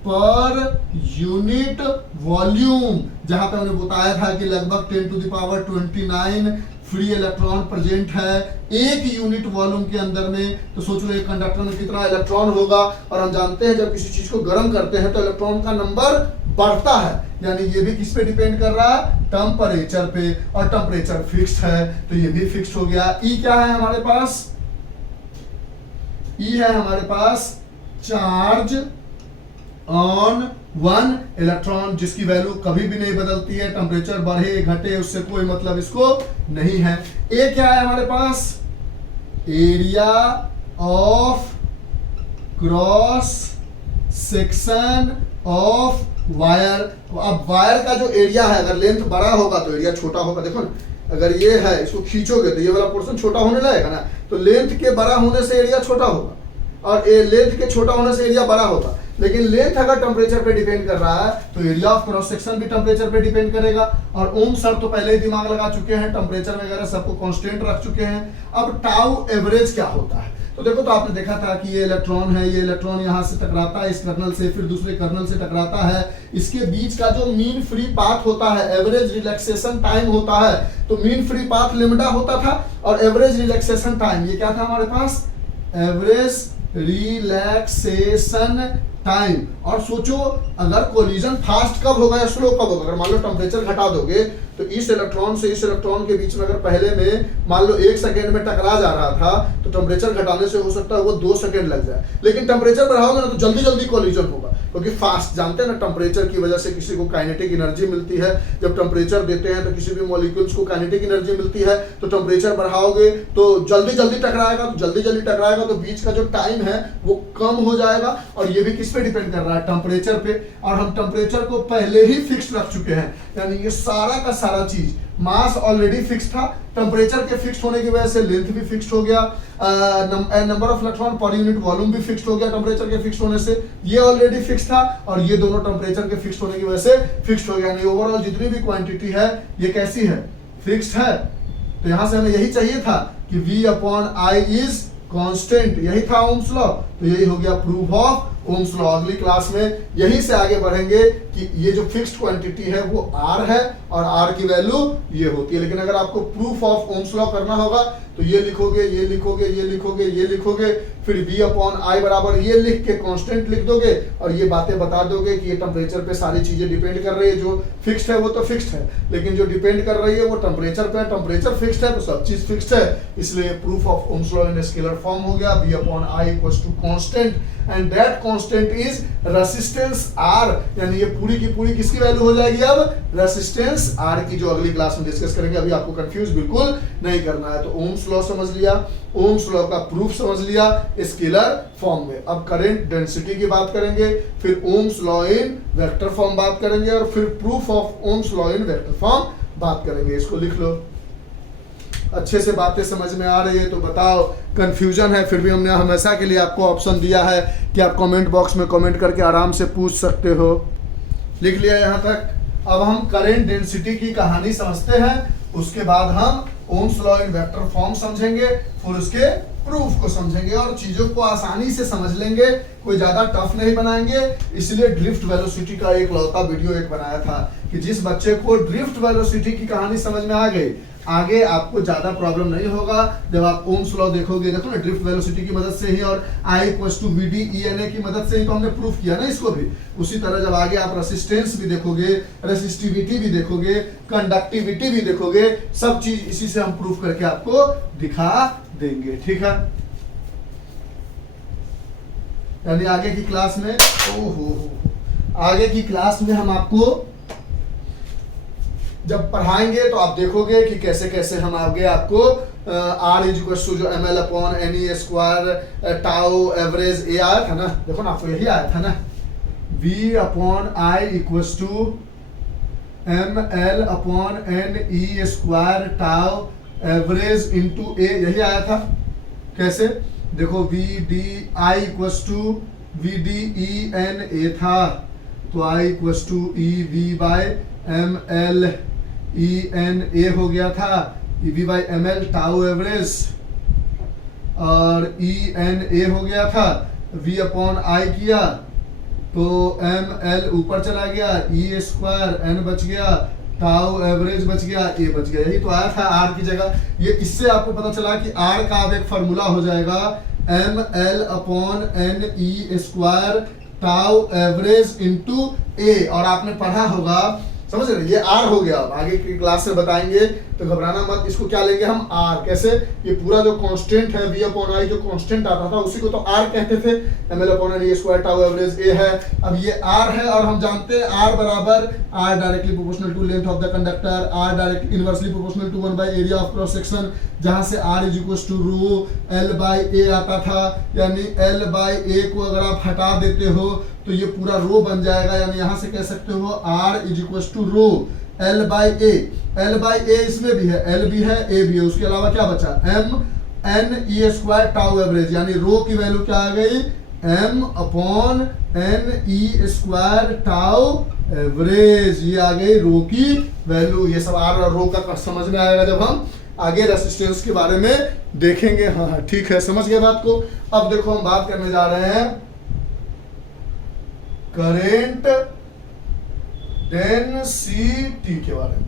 per unit volume, जहां पे हमने बताया था कि लगभग 10⁻29 फ्री इलेक्ट्रॉन प्रेजेंट है एक यूनिट वॉल्यूम के अंदर में। तो सोच लो एक कंडक्टर में कितना इलेक्ट्रॉन होगा, और हम जानते हैं जब किसी चीज को गर्म करते हैं तो इलेक्ट्रॉन का नंबर बढ़ता है, यानी ये भी किस पे डिपेंड कर रहा है, टेम्परेचर पे, और टेम्परेचर फिक्स्ड है तो ये भी फिक्स्ड हो गया। ई क्या है हमारे पास, ई है हमारे पास चार्ज ऑन वन इलेक्ट्रॉन, जिसकी वैल्यू कभी भी नहीं बदलती है, टेम्परेचर बढ़े घटे उससे कोई मतलब इसको नहीं है। ए क्या है हमारे पास, area of cross section of wire. अब वायर का जो एरिया है, अगर लेंथ बड़ा होगा तो एरिया छोटा होगा। देखो ना, अगर ये है इसको खींचोगे तो ये वाला पोर्शन छोटा होने लगेगा ना, तो लेंथ के बड़ा होने से एरिया छोटा होगा, और लेंथ के छोटा होने से एरिया बड़ा होगा। लेकिन लेंथ अगर टेम्परेचर पे डिपेंड कर रहा है तो एरिया ऑफ क्रॉस सेक्शन भी टेम्परेचर पे डिपेंड करेगा। और ओम सर तो पहले ही दिमाग लगा चुके हैं, टेम्परेचर वगैरह सबको कांस्टेंट रख चुके हैं। अब टाउ एवरेज क्या होता है, तो देखो, तो आपने देखा था कि ये इलेक्ट्रॉन है, ये इलेक्ट्रॉन यहाँ से टकराता है इस कर्नल से, फिर दूसरे कर्नल से टकराता है, इसके बीच का जो मीन फ्री पाथ होता है, एवरेज रिलैक्सेशन टाइम होता है। तो मीन फ्री पाथ लेमडा होता था, और एवरेज रिलैक्सेशन टाइम ये क्या था हमारे पास, एवरेज रिलैक्सेशन टाइम। और सोचो अगर कोलिजन फास्ट कब होगा या स्लो कब होगा, अगर मान लो टेम्परेचर घटा दोगे तो इस इलेक्ट्रॉन से इस इलेक्ट्रॉन के बीच में अगर पहले में मान लो 1 सेकेंड में टकरा जा रहा था, तो टेम्परेचर घटाने से हो सकता है वो 2 सेकेंड लग जाए। लेकिन टेम्परेचर बढ़ाओगे ना तो जल्दी जल्दी कोलिजन होगा, क्योंकि फास्ट, जानते हैं ना, टेम्परेचर की वजह से किसी को काइनेटिक एनर्जी मिलती है। जब टेम्परेचर देते हैं तो किसी भी मॉलिक्यूल्स को काइनेटिक एनर्जी मिलती है, तो टेम्परेचर बढ़ाओगे तो जल्दी जल्दी टकराएगा, तो जल्दी जल्दी टकराएगा तो बीच का जो टाइम है वो कम हो जाएगा। और ये भी किस पे डिपेंड कर रहा है, टेम्परेचर पे। और हम टेम्परेचर को पहले ही फिक्स रख चुके हैं, यानी ये सारा का सारा चीज, मास ऑलरेडी फिक्स था, टेम्परेचर के फिक्स होने की वजह से लेंथ भी फिक्स हो गया, number of electron per unit volume भी फिक्स हो गया टेम्परेचर के फिक्स होने से, ये ऑलरेडी फिक्स था, और ये दोनों टेम्परेचर के फिक्स होने की वजह से फिक्स हो गया। नहीं, ओवरऑल जितनी भी क्वांटिटी है ये कैसी है, फिक्स्ड है। तो यहां से हमें यही चाहिए था कि V/I इज कांस्टेंट, यही था ओम्स लॉ, तो यही हो गया प्रूफ ऑफ ओम्स लॉ। अगली क्लास में यहीं से आगे बढ़ेंगे कि ये जो फिक्स्ड क्वांटिटी है वो R है, और R की वैल्यू ये होती है। लेकिन अगर आपको प्रूफ ऑफ ओम्स लॉ करना होगा तो ये लिखोगे, ये लिखोगे, ये लिखोगे, ये लिखोगे, फिर V/I बराबर ये लिख के कांस्टेंट लिख दोगे, और ये बातें बता दोगे कि ये टेम्परेचर पे सारी चीजें डिपेंड कर रही है। जो फिक्स्ड है वो तो फिक्स्ड है, लेकिन जो डिपेंड कर रही है वो टेम्परेचर पे है। टेम्परेचर फिक्स्ड है तो सब चीज फिक्स्ड है, इसलिए proof of Ohm's law in scalar form हो गया, V/I equals to constant, and that constant is resistance R। यानी ये पूरी की पूरी किसकी वैल्यू हो जाएगी, अब रेजिस्टेंस R की, जो अगली क्लास में डिस्कस करेंगे। अभी आपको कंफ्यूज बिल्कुल नहीं करना है। तो ओम्स लॉ समझ लिया, ओम्स लॉ का प्रूफ समझ लिया स्केलर फॉर्म में। अब करंट डेंसिटी की बात करेंगे, फिर ohms law in vector form बात करेंगे, और फिर proof of Ohm's law in vector form बात करेंगे। इसको लिख लो, अच्छे से बातें समझ में आ रही है तो बताओ, कंफ्यूजन है फिर भी हमने हमेशा के लिए आपको ऑप्शन दिया है कि आप कमेंट बॉक्स में कमेंट करके आराम से पूछ सकते हो। लिख लिया यहाँ तक। अब हम करंट डेंसिटी की कहानी समझते हैं, उसके बाद हम ohms law in vector form समझेंगे, फिर उसके प्रूफ को समझेंगे, और चीजों को आसानी से समझ लेंगे, कोई ज्यादा टफ नहीं बनाएंगे। इसलिए ड्रिफ्ट वेलोसिटी का एक लौता वीडियो एक बनाया था कि जिस बच्चे को ड्रिफ्ट वेलोसिटी की कहानी समझ में आ गई, आगे आपको ज्यादा प्रॉब्लम नहीं होगा। जब आप ओम्स लॉ देखोगे, देखो ना, ड्रिफ्ट वेलोसिटी की मदद से ही और I=VD/ENA की मदद से ही तो हमने प्रूफ किया ना इसको भी। उसी तरह जब आगे आप रेसिस्टेंस भी देखोगे, रेसिस्टिविटी भी देखोगे, कंडक्टिविटी भी देखोगे, सब चीज इसी से हम प्रूफ करके आपको दिखा देंगे, ठीक है। यानी आगे की क्लास में, आगे की क्लास में हम आपको जब पढ़ाएंगे तो आप देखोगे कि कैसे कैसे हम आगे आपको R इज इक्वल टू जो ML upon NE square tau average A आया था ना, देखो ना आपको यही आया था ना, V upon I equal to ML upon NE square tau average into A, यही आया था। कैसे देखो VDI इक्वल टू VDEN था, तो I equal to EV by ML ENA हो गया था, EV by ML tau average और ENA हो गया था, V अपॉन I किया तो ML ऊपर चला गया, E स्क्वायर N बच गया, टाउ एवरेज बच गया, ए बच गया, यही तो आया था आर की जगह। ये इससे आपको पता चला कि आर का अब एक फॉर्मूला हो जाएगा ML upon NE square tau average into A, और आपने पढ़ा होगा, समझ रहे, ये आर हो गया। अब आगे की क्लास से बताएंगे तो घबराना मत। इसको क्या लेंगे हम आर, कैसे, ये पूरा जो कांस्टेंट है V अपॉन I जो कांस्टेंट आता था उसी को तो आर कहते थे, ML upon NE square tau average A है। अब ये आर है और हम जानते हैं आर बराबर R directly proportional to length of the conductor, R direct inversely proportional to 1 by area of cross section, जहां से R is equal to rho L by A आता था, यानी L बाय A को अगर आप हटा देते हो तो ये पूरा रो बन जाएगा, यानी यहां से कह सकते हो R is equal to rho L by A, L by A इसमें भी है, L भी है A भी है, उसके अलावा क्या बचा M NE square tau average, यानी रो की वैल्यू क्या आ गई M upon NE square tau average, ये आ गई रो की वैल्यू। ये सब आर और रो का समझ में आएगा जब हम आगे रेसिस्टेंस के बारे में देखेंगे। हाँ हाँ ठीक है, समझ गए बात को। अब देखो हम बात करने जा रहे हैं करेंट डेंसिटी के बारे में,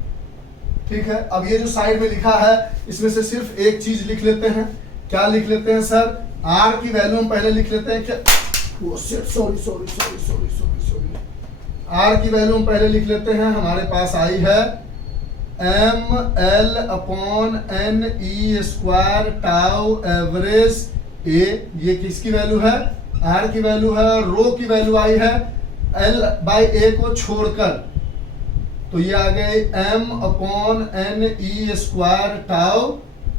ठीक है। अब ये जो साइड में लिखा है इसमें से सिर्फ एक चीज लिख लेते हैं, क्या लिख लेते हैं सर, आर की वैल्यू हम पहले लिख लेते हैं, क्या सॉरी आर की वैल्यू हम पहले लिख लेते हैं, हमारे पास आई है ML upon NE square tau average A, ये किसकी वैल्यू है, आर की वैल्यू है, और रो की वैल्यू आई है L बाई A को छोड़कर, तो ये आ गई M upon NE square tau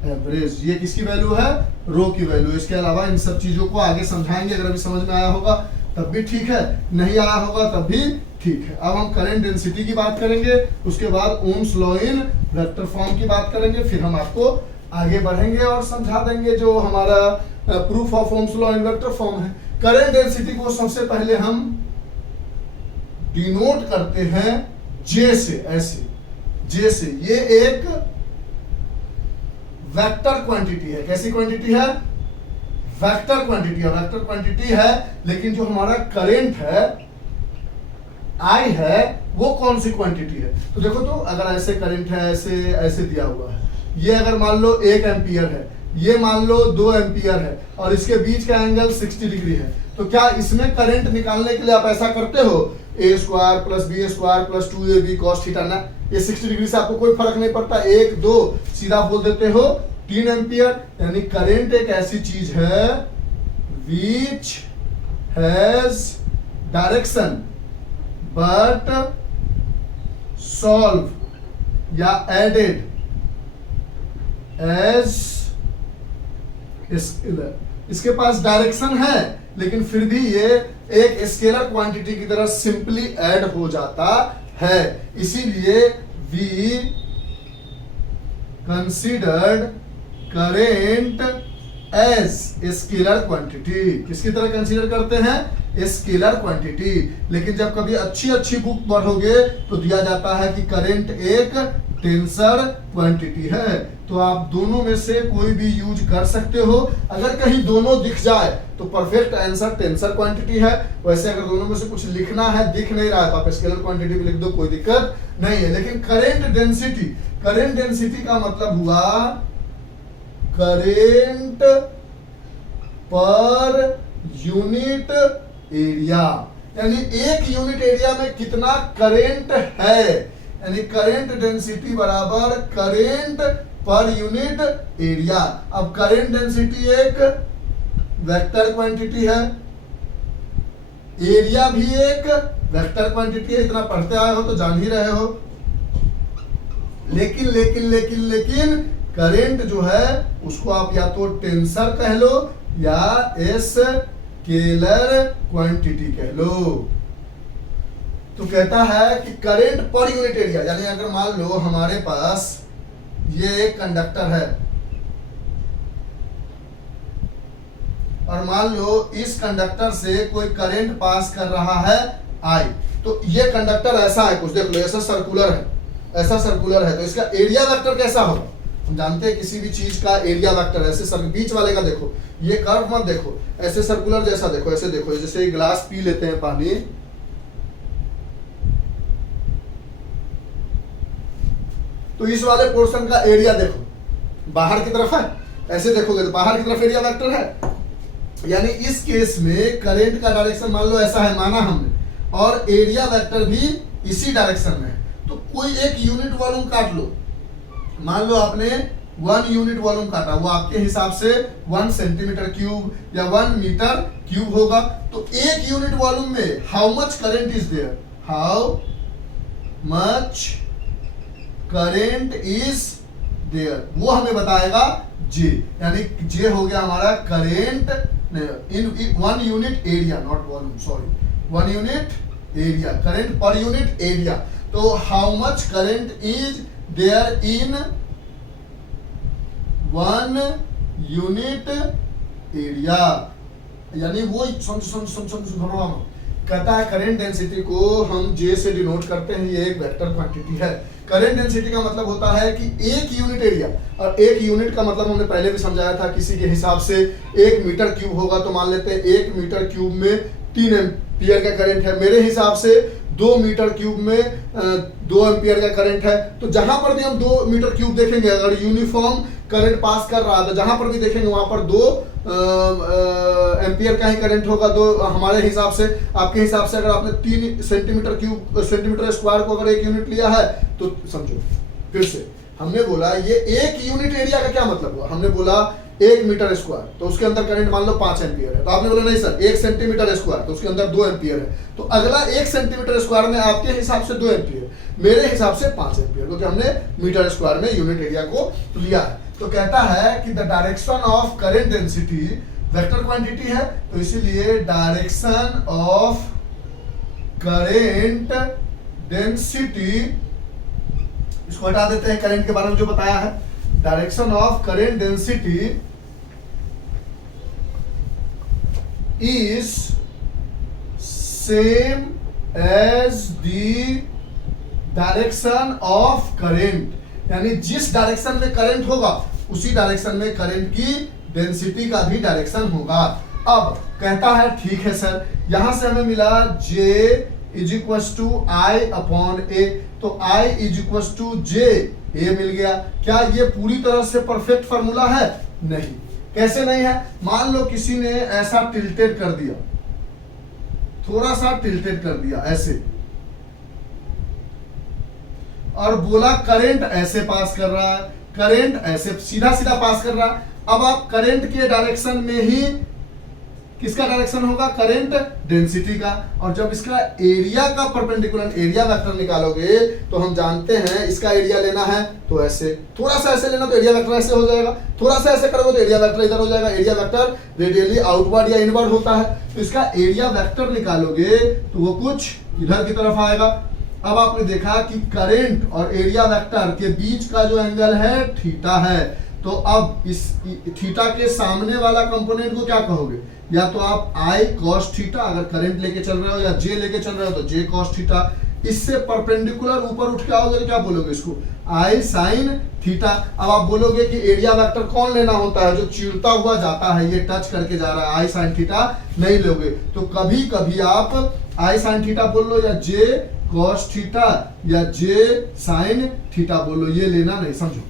average, ये किसकी वैल्यू है, रो की वैल्यू। इसके अलावा इन सब चीजों को आगे समझाएंगे, अगर अभी समझ में आया होगा तब भी ठीक है, नहीं आया होगा तब भी ठीक है। अब हम करंट डेंसिटी की बात करेंगे, उसके बाद ohms law in vector form की बात करेंगे, फिर हम आपको आगे बढ़ेंगे और समझा देंगे जो हमारा proof of Ohm's law in vector form है। करंट डेंसिटी को सबसे पहले हम डिनोट करते हैं J से, ऐसे J से, ये एक वेक्टर क्वांटिटी है। कैसी क्वांटिटी है, वेक्टर क्वांटिटी है, वेक्टर क्वांटिटी है, लेकिन जो हमारा करंट है I है वो कौन सी क्वांटिटी है। तो देखो, तो अगर ऐसे करंट है, ऐसे ऐसे दिया हुआ है, ये अगर मान लो 1 एम्पियर है, ये मान लो 2 एम्पियर है, और इसके बीच का एंगल 60 डिग्री है, तो क्या इसमें करंट निकालने के लिए आप ऐसा करते हो, a square plus b square plus 2ab cos theta ना, ये 60 डिग्री से आपको कोई फर्क नहीं पड़ता, 1 2 सीधा बोल देते हो 3 एम्पियर। यानी करंट एक ऐसी चीज है which has direction but solve या added as स्केलर, इसके पास डायरेक्शन है लेकिन फिर भी ये एक स्केलर क्वांटिटी की तरह सिंपली ऐड हो जाता है, इसीलिए we considered current as scalar quantity. किसकी तरह कंसीडर करते हैं, स्केलर क्वांटिटी। लेकिन जब कभी अच्छी बुक पढ़ोगे तो दिया जाता है कि करंट एक टेंसर क्वांटिटी है, तो आप दोनों में से कोई भी यूज कर सकते हो। अगर कहीं दोनों दिख जाए तो परफेक्ट आंसर टेंसर क्वांटिटी है। वैसे अगर दोनों में से कुछ लिखना है, दिख नहीं रहा है, तो आप स्केलर क्वांटिटी भी लिख दो, कोई दिक्कत नहीं है। लेकिन करंट डेंसिटी, करंट डेंसिटी का मतलब हुआ करेंट पर यूनिट एरिया, यानी एक यूनिट एरिया में कितना करंट है, यानी करंट डेंसिटी बराबर करंट पर यूनिट एरिया। अब करंट डेंसिटी एक वेक्टर क्वांटिटी है, एरिया भी एक वेक्टर क्वांटिटी है, इतना पढ़ते आए हो तो जान ही रहे हो। लेकिन लेकिन लेकिन लेकिन करंट जो है उसको आप या तो टेंसर कह लो या स्केलर क्वांटिटी कह लो। तो कहता है कि करंट पर यूनिट एरिया, यानी अगर मान लो हमारे पास ये एक कंडक्टर है और मान लो इस कंडक्टर से कोई करंट पास कर रहा है आई, तो ये कंडक्टर ऐसा है कुछ, देख लो ऐसा सर्कुलर है, ऐसा सर्कुलर है, तो इसका एरिया वेक्टर कैसा होगा? हम जानते हैं किसी भी चीज का एरिया वेक्टर ऐसे बीच वाले का देखो, ये कर्व मत देखो, ऐसे सर्कुलर जैसा देखो, ऐसे देखो, जैसे गिलास पी लेते हैं पानी, तो इस वाले पोर्शन का एरिया देखो बाहर की तरफ है, ऐसे देखोगे तो बाहर की तरफ एरिया वेक्टर है। यानी इस केस में करंट का डायरेक्शन मान लो ऐसा है, माना हमने, और एरिया वेक्टर भी इसी डायरेक्शन में है। तो कोई एक यूनिट वॉल्यूम काट लो, मान लो आपने 1 यूनिट वॉल्यूम काटा, वो आपके हिसाब से 1 सेंटीमीटर क्यूब या 1 मीटर क्यूब होगा। तो एक यूनिट वॉल्यूम में how much current is there, how much current is there, वो हमें बताएगा जे, यानी जे हो गया हमारा current in 1 unit area, not volume, sorry, 1 unit area, current per unit area. तो how much current is there in 1 unit area, यानी वो समझो कहता है करंट डेंसिटी को हम जे से डिनोट करते हैं, ये एक वेक्टर क्वांटिटी है। करंट डेंसिटी का मतलब होता है कि एक यूनिट एरिया, और एक यूनिट का मतलब हमने पहले भी समझाया था, किसी के हिसाब से 1 मीटर क्यूब होगा तो मान लेते हैं 1 मीटर क्यूब में 3 एम्पियर का करंट है, मेरे हिसाब से 2 मीटर क्यूब में 2 एम्पियर का करंट है। तो जहां पर भी हम 2 मीटर क्यूब देखेंगे, अगर यूनिफॉर्म करंट पास कर रहा है तो जहां पर भी देखेंगे वहां पर 2 एम्पियर का ही करंट होगा। दो हमारे हिसाब से, आपके हिसाब से अगर आपने 3 सेंटीमीटर स्क्वायर को अगर 1 यूनिट लिया है तो समझो, फिर से हमने बोला ये 1 यूनिट एरिया का क्या मतलब हुआ, हमने बोला 1 मीटर स्क्वायर तो उसके अंदर करंट मान लो 5 एम्पियर है, तो आपने बोला नहीं सर 1 सेंटीमीटर स्क्वायर तो उसके अंदर 2 एम्पियर है। तो अगला 1 सेंटीमीटर स्क्वायर में आपके हिसाब से 2 एम्पियर, मेरे हिसाब से 5 एम्पियर, क्योंकि हमने मीटर स्क्वायर में यूनिट एरिया को लिया है। तो कहता है कि the direction of current density vector quantity है, तो इसीलिए डायरेक्शन ऑफ करंट डेंसिटी, इसको हटा देते हैं, करंट के बारे में जो बताया है, direction of current density is same as the direction of current, यानी जिस डायरेक्शन में करंट होगा उसी डायरेक्शन में करंट की डेंसिटी का भी डायरेक्शन होगा। अब कहता है ठीक है सर, यहां से हमें मिला J is equal to I upon A, तो I is equal to J A मिल गया। क्या ये पूरी तरह से परफेक्ट फार्मूला है? नहीं। कैसे नहीं है? मान लो किसी ने ऐसा टिल्टेड कर दिया, थोड़ा सा टिल्टेड कर दिया ऐसे, और बोला करंट ऐसे पास कर रहा है, करंट ऐसे सीधा सीधा पास कर रहा है। अब आप करंट के डायरेक्शन में ही किसका डायरेक्शन होगा? करंट डेंसिटी का। और जब इसका एरिया का परपेंडिकुलर एरिया वेक्टर निकालोगे तो हम जानते हैं इसका एरिया लेना है तो ऐसे, थोड़ा सा ऐसे लेना तो एरिया वेक्टर ऐसे हो जाएगा, थोड़ा सा ऐसे करोगे तो एरिया वेक्टर इधर हो जाएगा। एरिया वेक्टर रेडियली आउटवर्ड या इनवर्ड होता है, तो इसका एरिया वेक्टर निकालोगे तो वो कुछ इधर की तरफ आएगा। अब आपने देखा कि करंट और एरिया वेक्टर के बीच का जो एंगल है थीटा है, तो अब इस थीटा के सामने वाला कंपोनेंट को क्या कहोगे? या तो आप आई कॉस थीटा अगर करंट लेके चल रहे हो, या जे लेके चल रहे हो तो जे कॉस थीटा। इससे परपेंडिकुलर ऊपर उठ के आओगे तो क्या बोलोगे इसको? आई साइन थीटा। अब आप बोलोगे कि एरिया वेक्टर कौन लेना होता है? जो चिरता हुआ जाता है, ये टच करके जा रहा है, आई साइन थीटा नहीं लोगे। तो कभी कभी आप आई साइन थीटा बोल लो, या जे कॉस थीटा, या जे साइन थीटा बोल लो, ये लेना नहीं। समझो,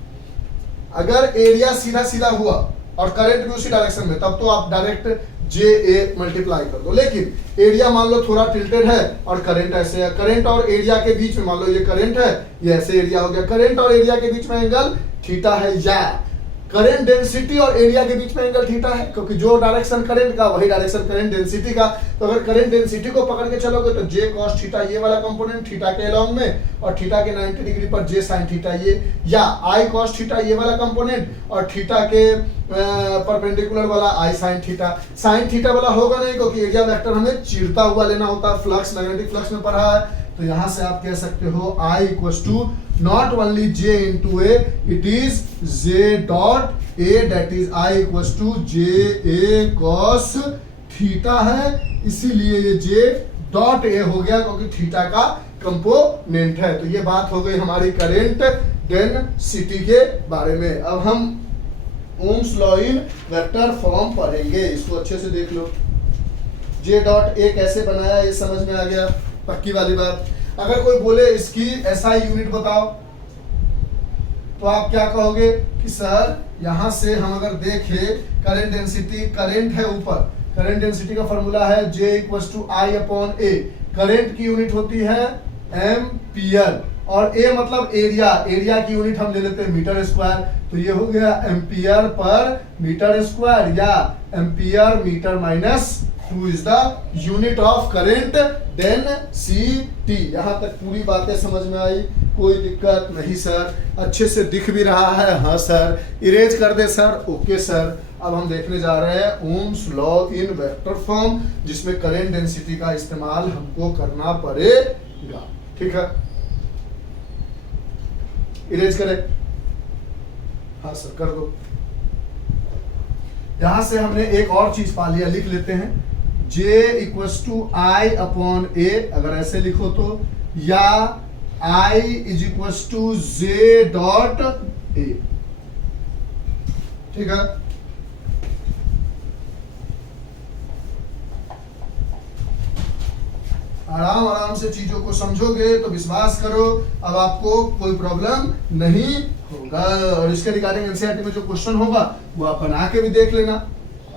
अगर एरिया सीधा सीधा हुआ और करंट भी उसी डायरेक्शन में, तब तो आप डायरेक्ट जे ए मल्टीप्लाई कर दो। लेकिन एरिया मान लो थोड़ा टिल्टेड है और करंट ऐसे है, करंट और एरिया के बीच में मान लो ये करंट है, ये ऐसे एरिया हो गया, करंट और एरिया के बीच में एंगल थीटा है, या करंट डेंसिटी और एरिया के बीच में एंगल थीटा है, क्योंकि जो डायरेक्शन करंट का वही डायरेक्शन करंट डेंसिटी का। तो अगर करंट डेंसिटी को पकड़ के चलोगे तो जे कॉस थीटा ये वाला कंपोनेंट थीटा के अलोंग में, और थीटा के 90 डिग्री पर जे साइन थीटा ये, या आई कॉस थीटा ये वाला कंपोनेंट और थीटा के परपेंडिकुलर वाला आई साइन थीटा। साइन थीटा वाला होगा नहीं, क्योंकि एरिया वेक्टर हमें चीरता हुआ लेना होता है, फ्लक्स मैग्नेटिक फ्लक्स में पढ़ा है। तो यहां से आप कह सकते हो I equals to not only J into A, it is J dot A, that is I equals to J A cos theta है, इसीलिए ये J डॉट ए हो गया, क्योंकि थीटा का कंपोनेंट है। तो ये बात हो गई हमारी करंट डेंसिटी के बारे में। अब हम ohms law in vector form पढ़ेंगे, इसको अच्छे से देख लो। J डॉट ए कैसे बनाया ये समझ में आ गया, पक्की वाली बात। अगर कोई बोले इसकी एसआई यूनिट बताओ, तो आप क्या कहोगे कि सर यहां से हम अगर देखें करंट डेंसिटी, करंट है ऊपर, करंट डेंसिटी का फॉर्मूला है J equals to I upon A, current की यूनिट होती है एम्पियर, और ए मतलब एरिया, एरिया की यूनिट हम ले लेते हैं मीटर स्क्वायर। तो ये हो गया एम्पियर पर मीटर स्क्वायर, या ampere metre minus 2 is the unit of current density. यहां तक पूरी बातें समझ में आई, कोई दिक्कत नहीं सर, अच्छे से दिख भी रहा है, हाँ सर, इरेज कर दे सर, ओके सर। अब हम देखने जा रहे हैं ohms law in vector form, जिसमें करंट डेंसिटी का इस्तेमाल हमको करना पड़ेगा, ठीक है। इरेज करें, हाँ सर कर दो। यहां से हमने एक और चीज पा लिया, लिख लेते हैं J equals to I upon A, अगर ऐसे लिखो तो, या I is equals to J dot A, ठीक है। आराम आराम से चीजों को समझोगे तो विश्वास करो अब आपको कोई प्रॉब्लम नहीं होगा। और इसके रिगार्डिंग एनसीईआरटी में जो क्वेश्चन होगा वो आप बना के भी देख लेना,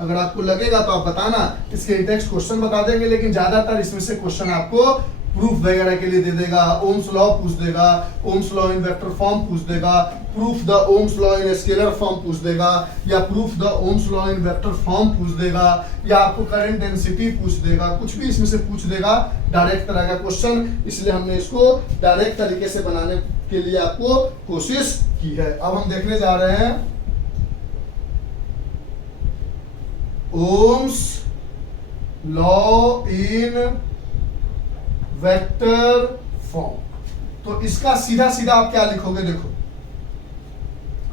अगर आपको लगेगा तो आप बताना, इसके टेक्स्ट क्वेश्चन बता देंगे, लेकिन ज्यादातर इसमें से क्वेश्चन आपको प्रूफ वगैरह के लिए दे देगा। ओम्स लॉ पूछ देगा, ohms law in vector form पूछ देगा, proof the Ohm's law in scalar form पूछ देगा, या proof the Ohm's law in vector form पूछ देगा, या आपको करंट डेंसिटी पूछ देगा, कुछ भी इसमें से पूछ देगा, डायरेक्ट तरह का क्वेश्चन। इसलिए हमने इसको डायरेक्ट तरीके से बनाने के लिए आपको कोशिश की है। अब हम देखने जा रहे हैं ohms law in vector form. तो इसका सीधा सीधा आप क्या लिखोगे, देखो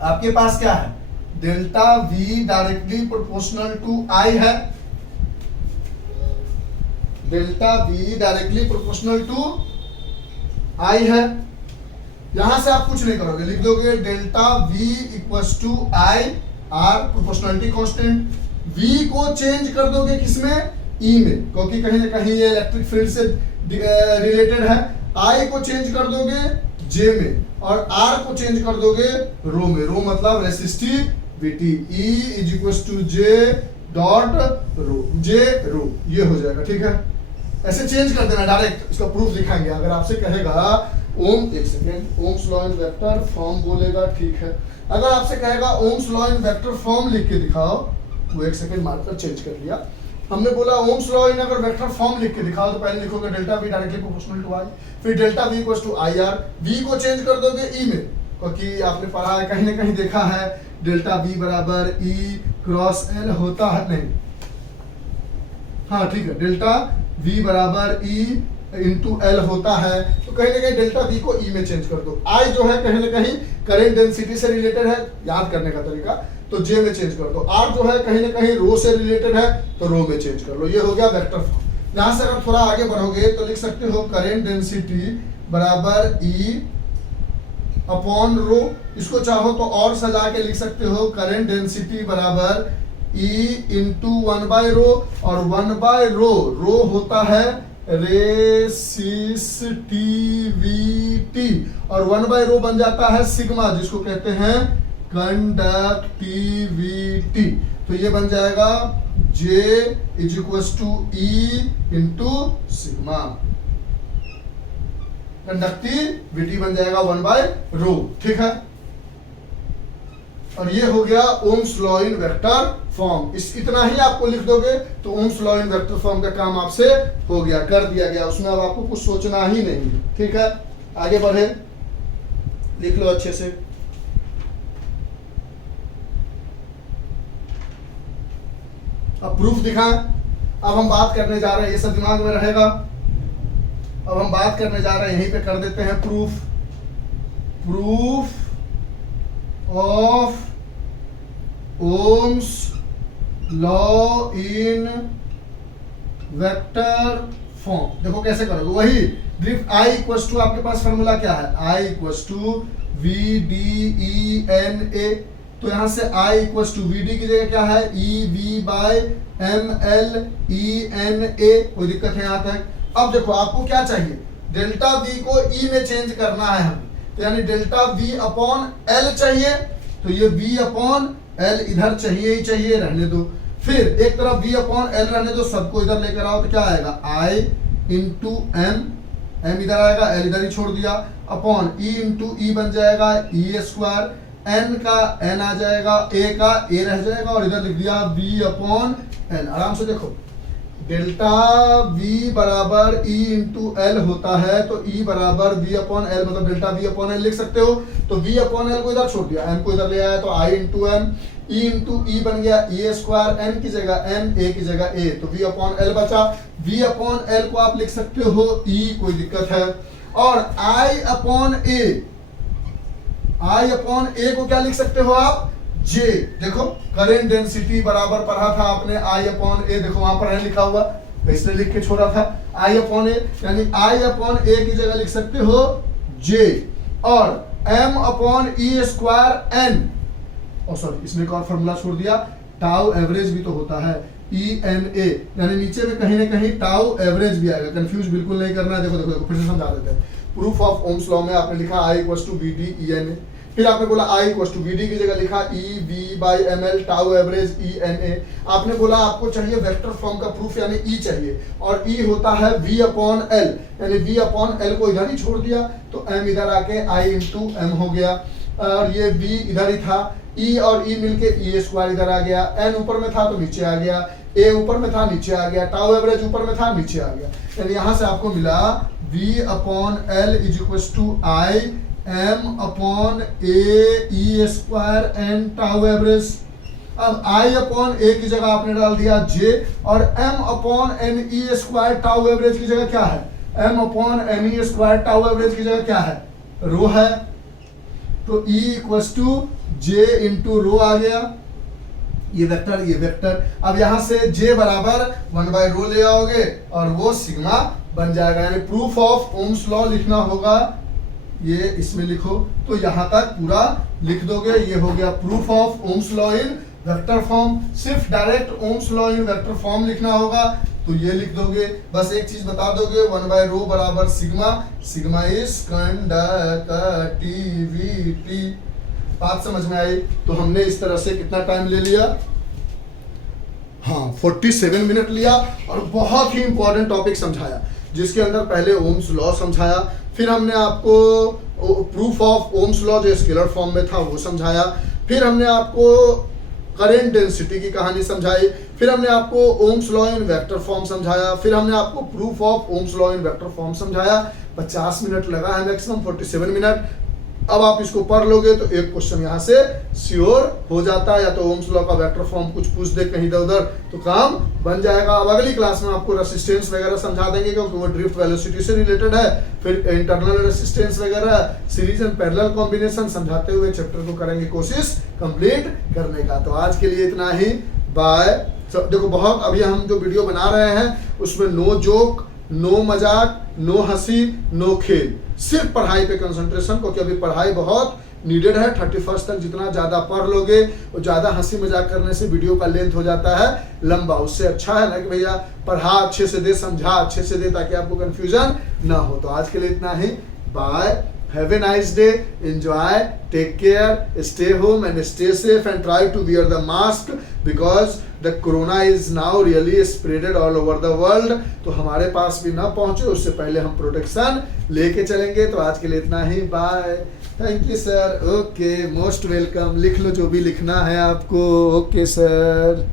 आपके पास क्या है, delta V directly proportional to I है, delta V directly proportional to I है। यहां से आप कुछ नहीं करोगे, लिख दोगे delta V equals to I R, proportionality constant. V को चेंज कर दोगे किसमें, E में, क्योंकि कहीं ना कहीं ये इलेक्ट्रिक फील्ड से रिलेटेड है। I को चेंज कर दोगे J में, और R को चेंज कर दोगे रो में, रो मतलब resistivity, E is equals to J dot rho, J rho, ये हो जाएगा, ठीक है। ऐसे चेंज कर देना डायरेक्ट, इसका प्रूफ दिखाएंगे। अगर आपसे कहेगा ओम, एक second, ohms law in vector form बोलेगा, ठीक है। अगर आपसे कहेगा ohms law in vector form लिख के दिखाओ, वो एक सेकेंड मार्कर चेंज कर लिया। हमने बोला ओम्स लॉ इन अगर वेक्टर फॉर्म लिख के दिखाओ, तो पहले लिखोगे delta V directly proportional to I, फिर delta V equals to IR, V को चेंज कर दोगे E में, क्योंकि आपने पढ़ा है, कहीं ना कहीं देखा है, डेल्टा V बराबर E क्रॉस L होता है, नहीं, हाँ ठीक है, डेल्टा V बराबर E इंटू L होता है। तो कहीं ना कहीं डेल्टा V को E में चेंज कर दो। I जो है कहीं ना कहीं करंट डेंसिटी से रिलेटेड है, याद करने का तरीका, तो J में चेंज कर दो। R जो है कहीं ना कहीं रो से रिलेटेड है, तो रो में चेंज कर लो। ये हो गया वेक्टर फॉर्म। यहां से अगर थोड़ा आगे बढ़ोगे तो लिख सकते हो करंट डेंसिटी बराबर E अपॉन रो, इसको चाहो तो और सजा के लिख सकते हो करंट डेंसिटी बराबर E इंटू 1 बाय रो, और 1 बाय रो, रो होता है रेसिस्टिविटी, और 1 बाय रो बन जाता है सिग्मा, जिसको कहते हैं कंडक्टिविटी। तो ये बन जाएगा J is equals to E into sigma, conductivity बन जाएगा 1 बाय रो, ठीक है। और ये हो गया ohms law in vector form. इस इतना ही आपको लिख दोगे तो Ohm's law in vector form का काम आपसे हो गया, कर दिया गया, उसमें अब आपको कुछ सोचना ही नहीं है। ठीक है, आगे बढ़े, लिख लो अच्छे से। अब प्रूफ दिखाएं। अब हम बात करने जा रहे हैं, ये सब दिमाग में रहेगा। अब हम बात करने जा रहे हैं, यहीं पे कर देते हैं proof. Proof of Ohm's law in vector form. देखो कैसे करोगे, वही ड्रिफ्ट आई इक्वल टू, आपके पास फॉर्मूला क्या है, I equal to V D E N A. तो यहां से I equal to V D की जगह क्या है, E V by M L E N A. कोई दिक्कत है यहां तक। अब देखो आपको क्या चाहिए, डेल्टा वी को ई में चेंज करना है हमें, तो यानी डेल्टा वी अपॉन एल चाहिए, तो ये वी अपॉन एल इधर चाहिए ही चाहिए, रहने दो। फिर एक तरफ वी अपॉन एल रहने दो, सबको इधर लेकर आओ, तो क्या आएगा, आई इंटू एम, एम इधर आएगा, एल इधर ही छोड़ दिया, अपॉन ई इंटू ई बन जाएगा ई स्क्वायर, एन का एन आ जाएगा, ए का ए रह जाएगा, और इधर लिख दिया वी अपॉन एन। आराम से देखो, डेल्टा v बराबर e इंटू एल होता है, तो e बराबर v अपॉन एल, मतलब डेल्टा v अपॉन एल लिख सकते हो। तो v अपॉन एल को इधर छोड़ दिया, m को इधर ले आया, तो i into M, e into E बन गया e स्क्वायर, n की जगह n, a की जगह a, तो v अपॉन एल बचा। v अपॉन एल को आप लिख सकते हो e, कोई दिक्कत है। और i अपॉन a को क्या लिख सकते हो आप, जे। देखो करेंट डेंसिटी बराबर पढ़ा था आपने आई अपॉन ए, देखो वहां पर है लिखा हुआ, इसलिए लिख के छोड़ा था आई अपॉन ए, यानी आई अपॉन ए की जगह लिख सकते हो जे, और एम अपॉन ई स्क्वायर एन, और सॉरी इसमें एक और फॉर्मूला छोड़ दिया, टाउ एवरेज भी तो होता है ई एन ए, यानी नीचे में कहीं ना कहीं टाउ एवरेज भी आएगा, कंफ्यूज बिल्कुल नहीं करना है। देखो देखो देखो फिर से समझा देते हैं। प्रूफ ऑफ ओम्स लॉ में आपने लिखा I equal to V D E N A, फिर आपने बोला I equal to V D की जगह लिखा E V by M L, tau average E N A. आपने बोला आपको चाहिए वेक्टर फॉर्म का प्रूफ, यानी ई चाहिए, और ई होता है वी अपॉन एल, यानी वी अपॉन एल को इधर ही छोड़ दिया, तो एम इधर आके आई इंटू एम हो गया, और ये वी इधर ही था, ई और ई मिलके ई स्क्वायर इधर आ गया, एन ऊपर में था तो नीचे आ गया, ए ऊपर में था नीचे आ गया, टाउ एवरेज ऊपर में था नीचे आ गया, यानी यहां से आपको मिला V upon L is equal to I M upon A E square N tau average. अब आई अपॉन ए की जगह आपने डाल दिया जे, और M upon N E square tau average की जगह क्या है, M upon N E square tau average की जगह क्या है, रो है, तो E equal to J into rho आ गया, ये वेक्टर ये वेक्टर। अब यहां से जे बराबर 1/रो ले आओगे और वो सिग्मा बन जाएगा, यानी प्रूफ ऑफ ओम्स लॉ लिखना होगा, ये इसमें लिखो, तो यहां तक पूरा लिख दोगे, ये हो गया proof of Ohm's law in vector form. सिर्फ direct Ohm's law in vector form लिखना होगा, तो ये लिख दोगे, बस एक चीज बता दोगे 1/रो बराबर सिग्मा, सिग्मा इज कंडक्टिविटी। बात समझ में आई? तो हमने इस तरह से कितना टाइम ले लिया, हाँ 47 मिनट लिया, और बहुत ही इंपॉर्टेंट टॉपिक समझाया, जिसके अंदर पहले ओम्स लॉ समझाया, फिर हमने आपको प्रूफ ऑफ ओम्स लॉ जो स्केलर फॉर्म में था वो समझाया, फिर हमने आपको करंट डेंसिटी की कहानी समझाई, फिर हमने आपको ohms law in vector form समझाया, फिर हमने आपको proof of Ohm's law in vector form समझाया। 50 मिनट लगा है मैक्सिमम, 47 मिनट। अब आप इसको पढ़ लोगे तो एक क्वेश्चन यहाँ से श्योर हो जाता है, या तो ओम्स लॉ का वेक्टर फॉर्म कुछ पूछ दे कहीं इधर उधर तो काम बन जाएगा। अब अगली क्लास में आपको रेसिस्टेंस वगैरह समझा देंगे, क्योंकि वो ड्रिफ्ट वेलोसिटी से रिलेटेड है, फिर इंटरनल रेसिस्टेंस वगैरह, सीरीज एंड पैरेलल कॉम्बिनेशन समझाते हुए चैप्टर को करेंगे कोशिश कंप्लीट करने का। तो आज के लिए इतना ही, बाय। देखो बहुत अभी हम जो वीडियो बना रहे हैं उसमें नो जोक, नो मजाक, नो हंसी, नो खेल, सिर्फ पढ़ाई पे कंसंट्रेशन, क्योंकि अभी पढ़ाई बहुत नीडेड है। 31 तक जितना ज्यादा पढ़ लोगे और ज्यादा हंसी मजाक करने से वीडियो का लेंथ हो जाता है लंबा, उससे अच्छा है ना कि भैया पढ़ा अच्छे से दे, समझा अच्छे से दे, ताकि आपको कंफ्यूजन ना हो। तो आज के लिए इतना ही, bye. Have a nice day, enjoy, take care, stay home and stay safe and try to wear the mask because the corona is now really spreaded all over the world. तो हमारे पास भी ना पहुंचे उससे पहले हम प्रोटेक्शन लेके चलेंगे। तो आज के लिए इतना ही, bye, thank you sir, okay, most welcome, लिख लो जो भी लिखना है आपको, ओके सर।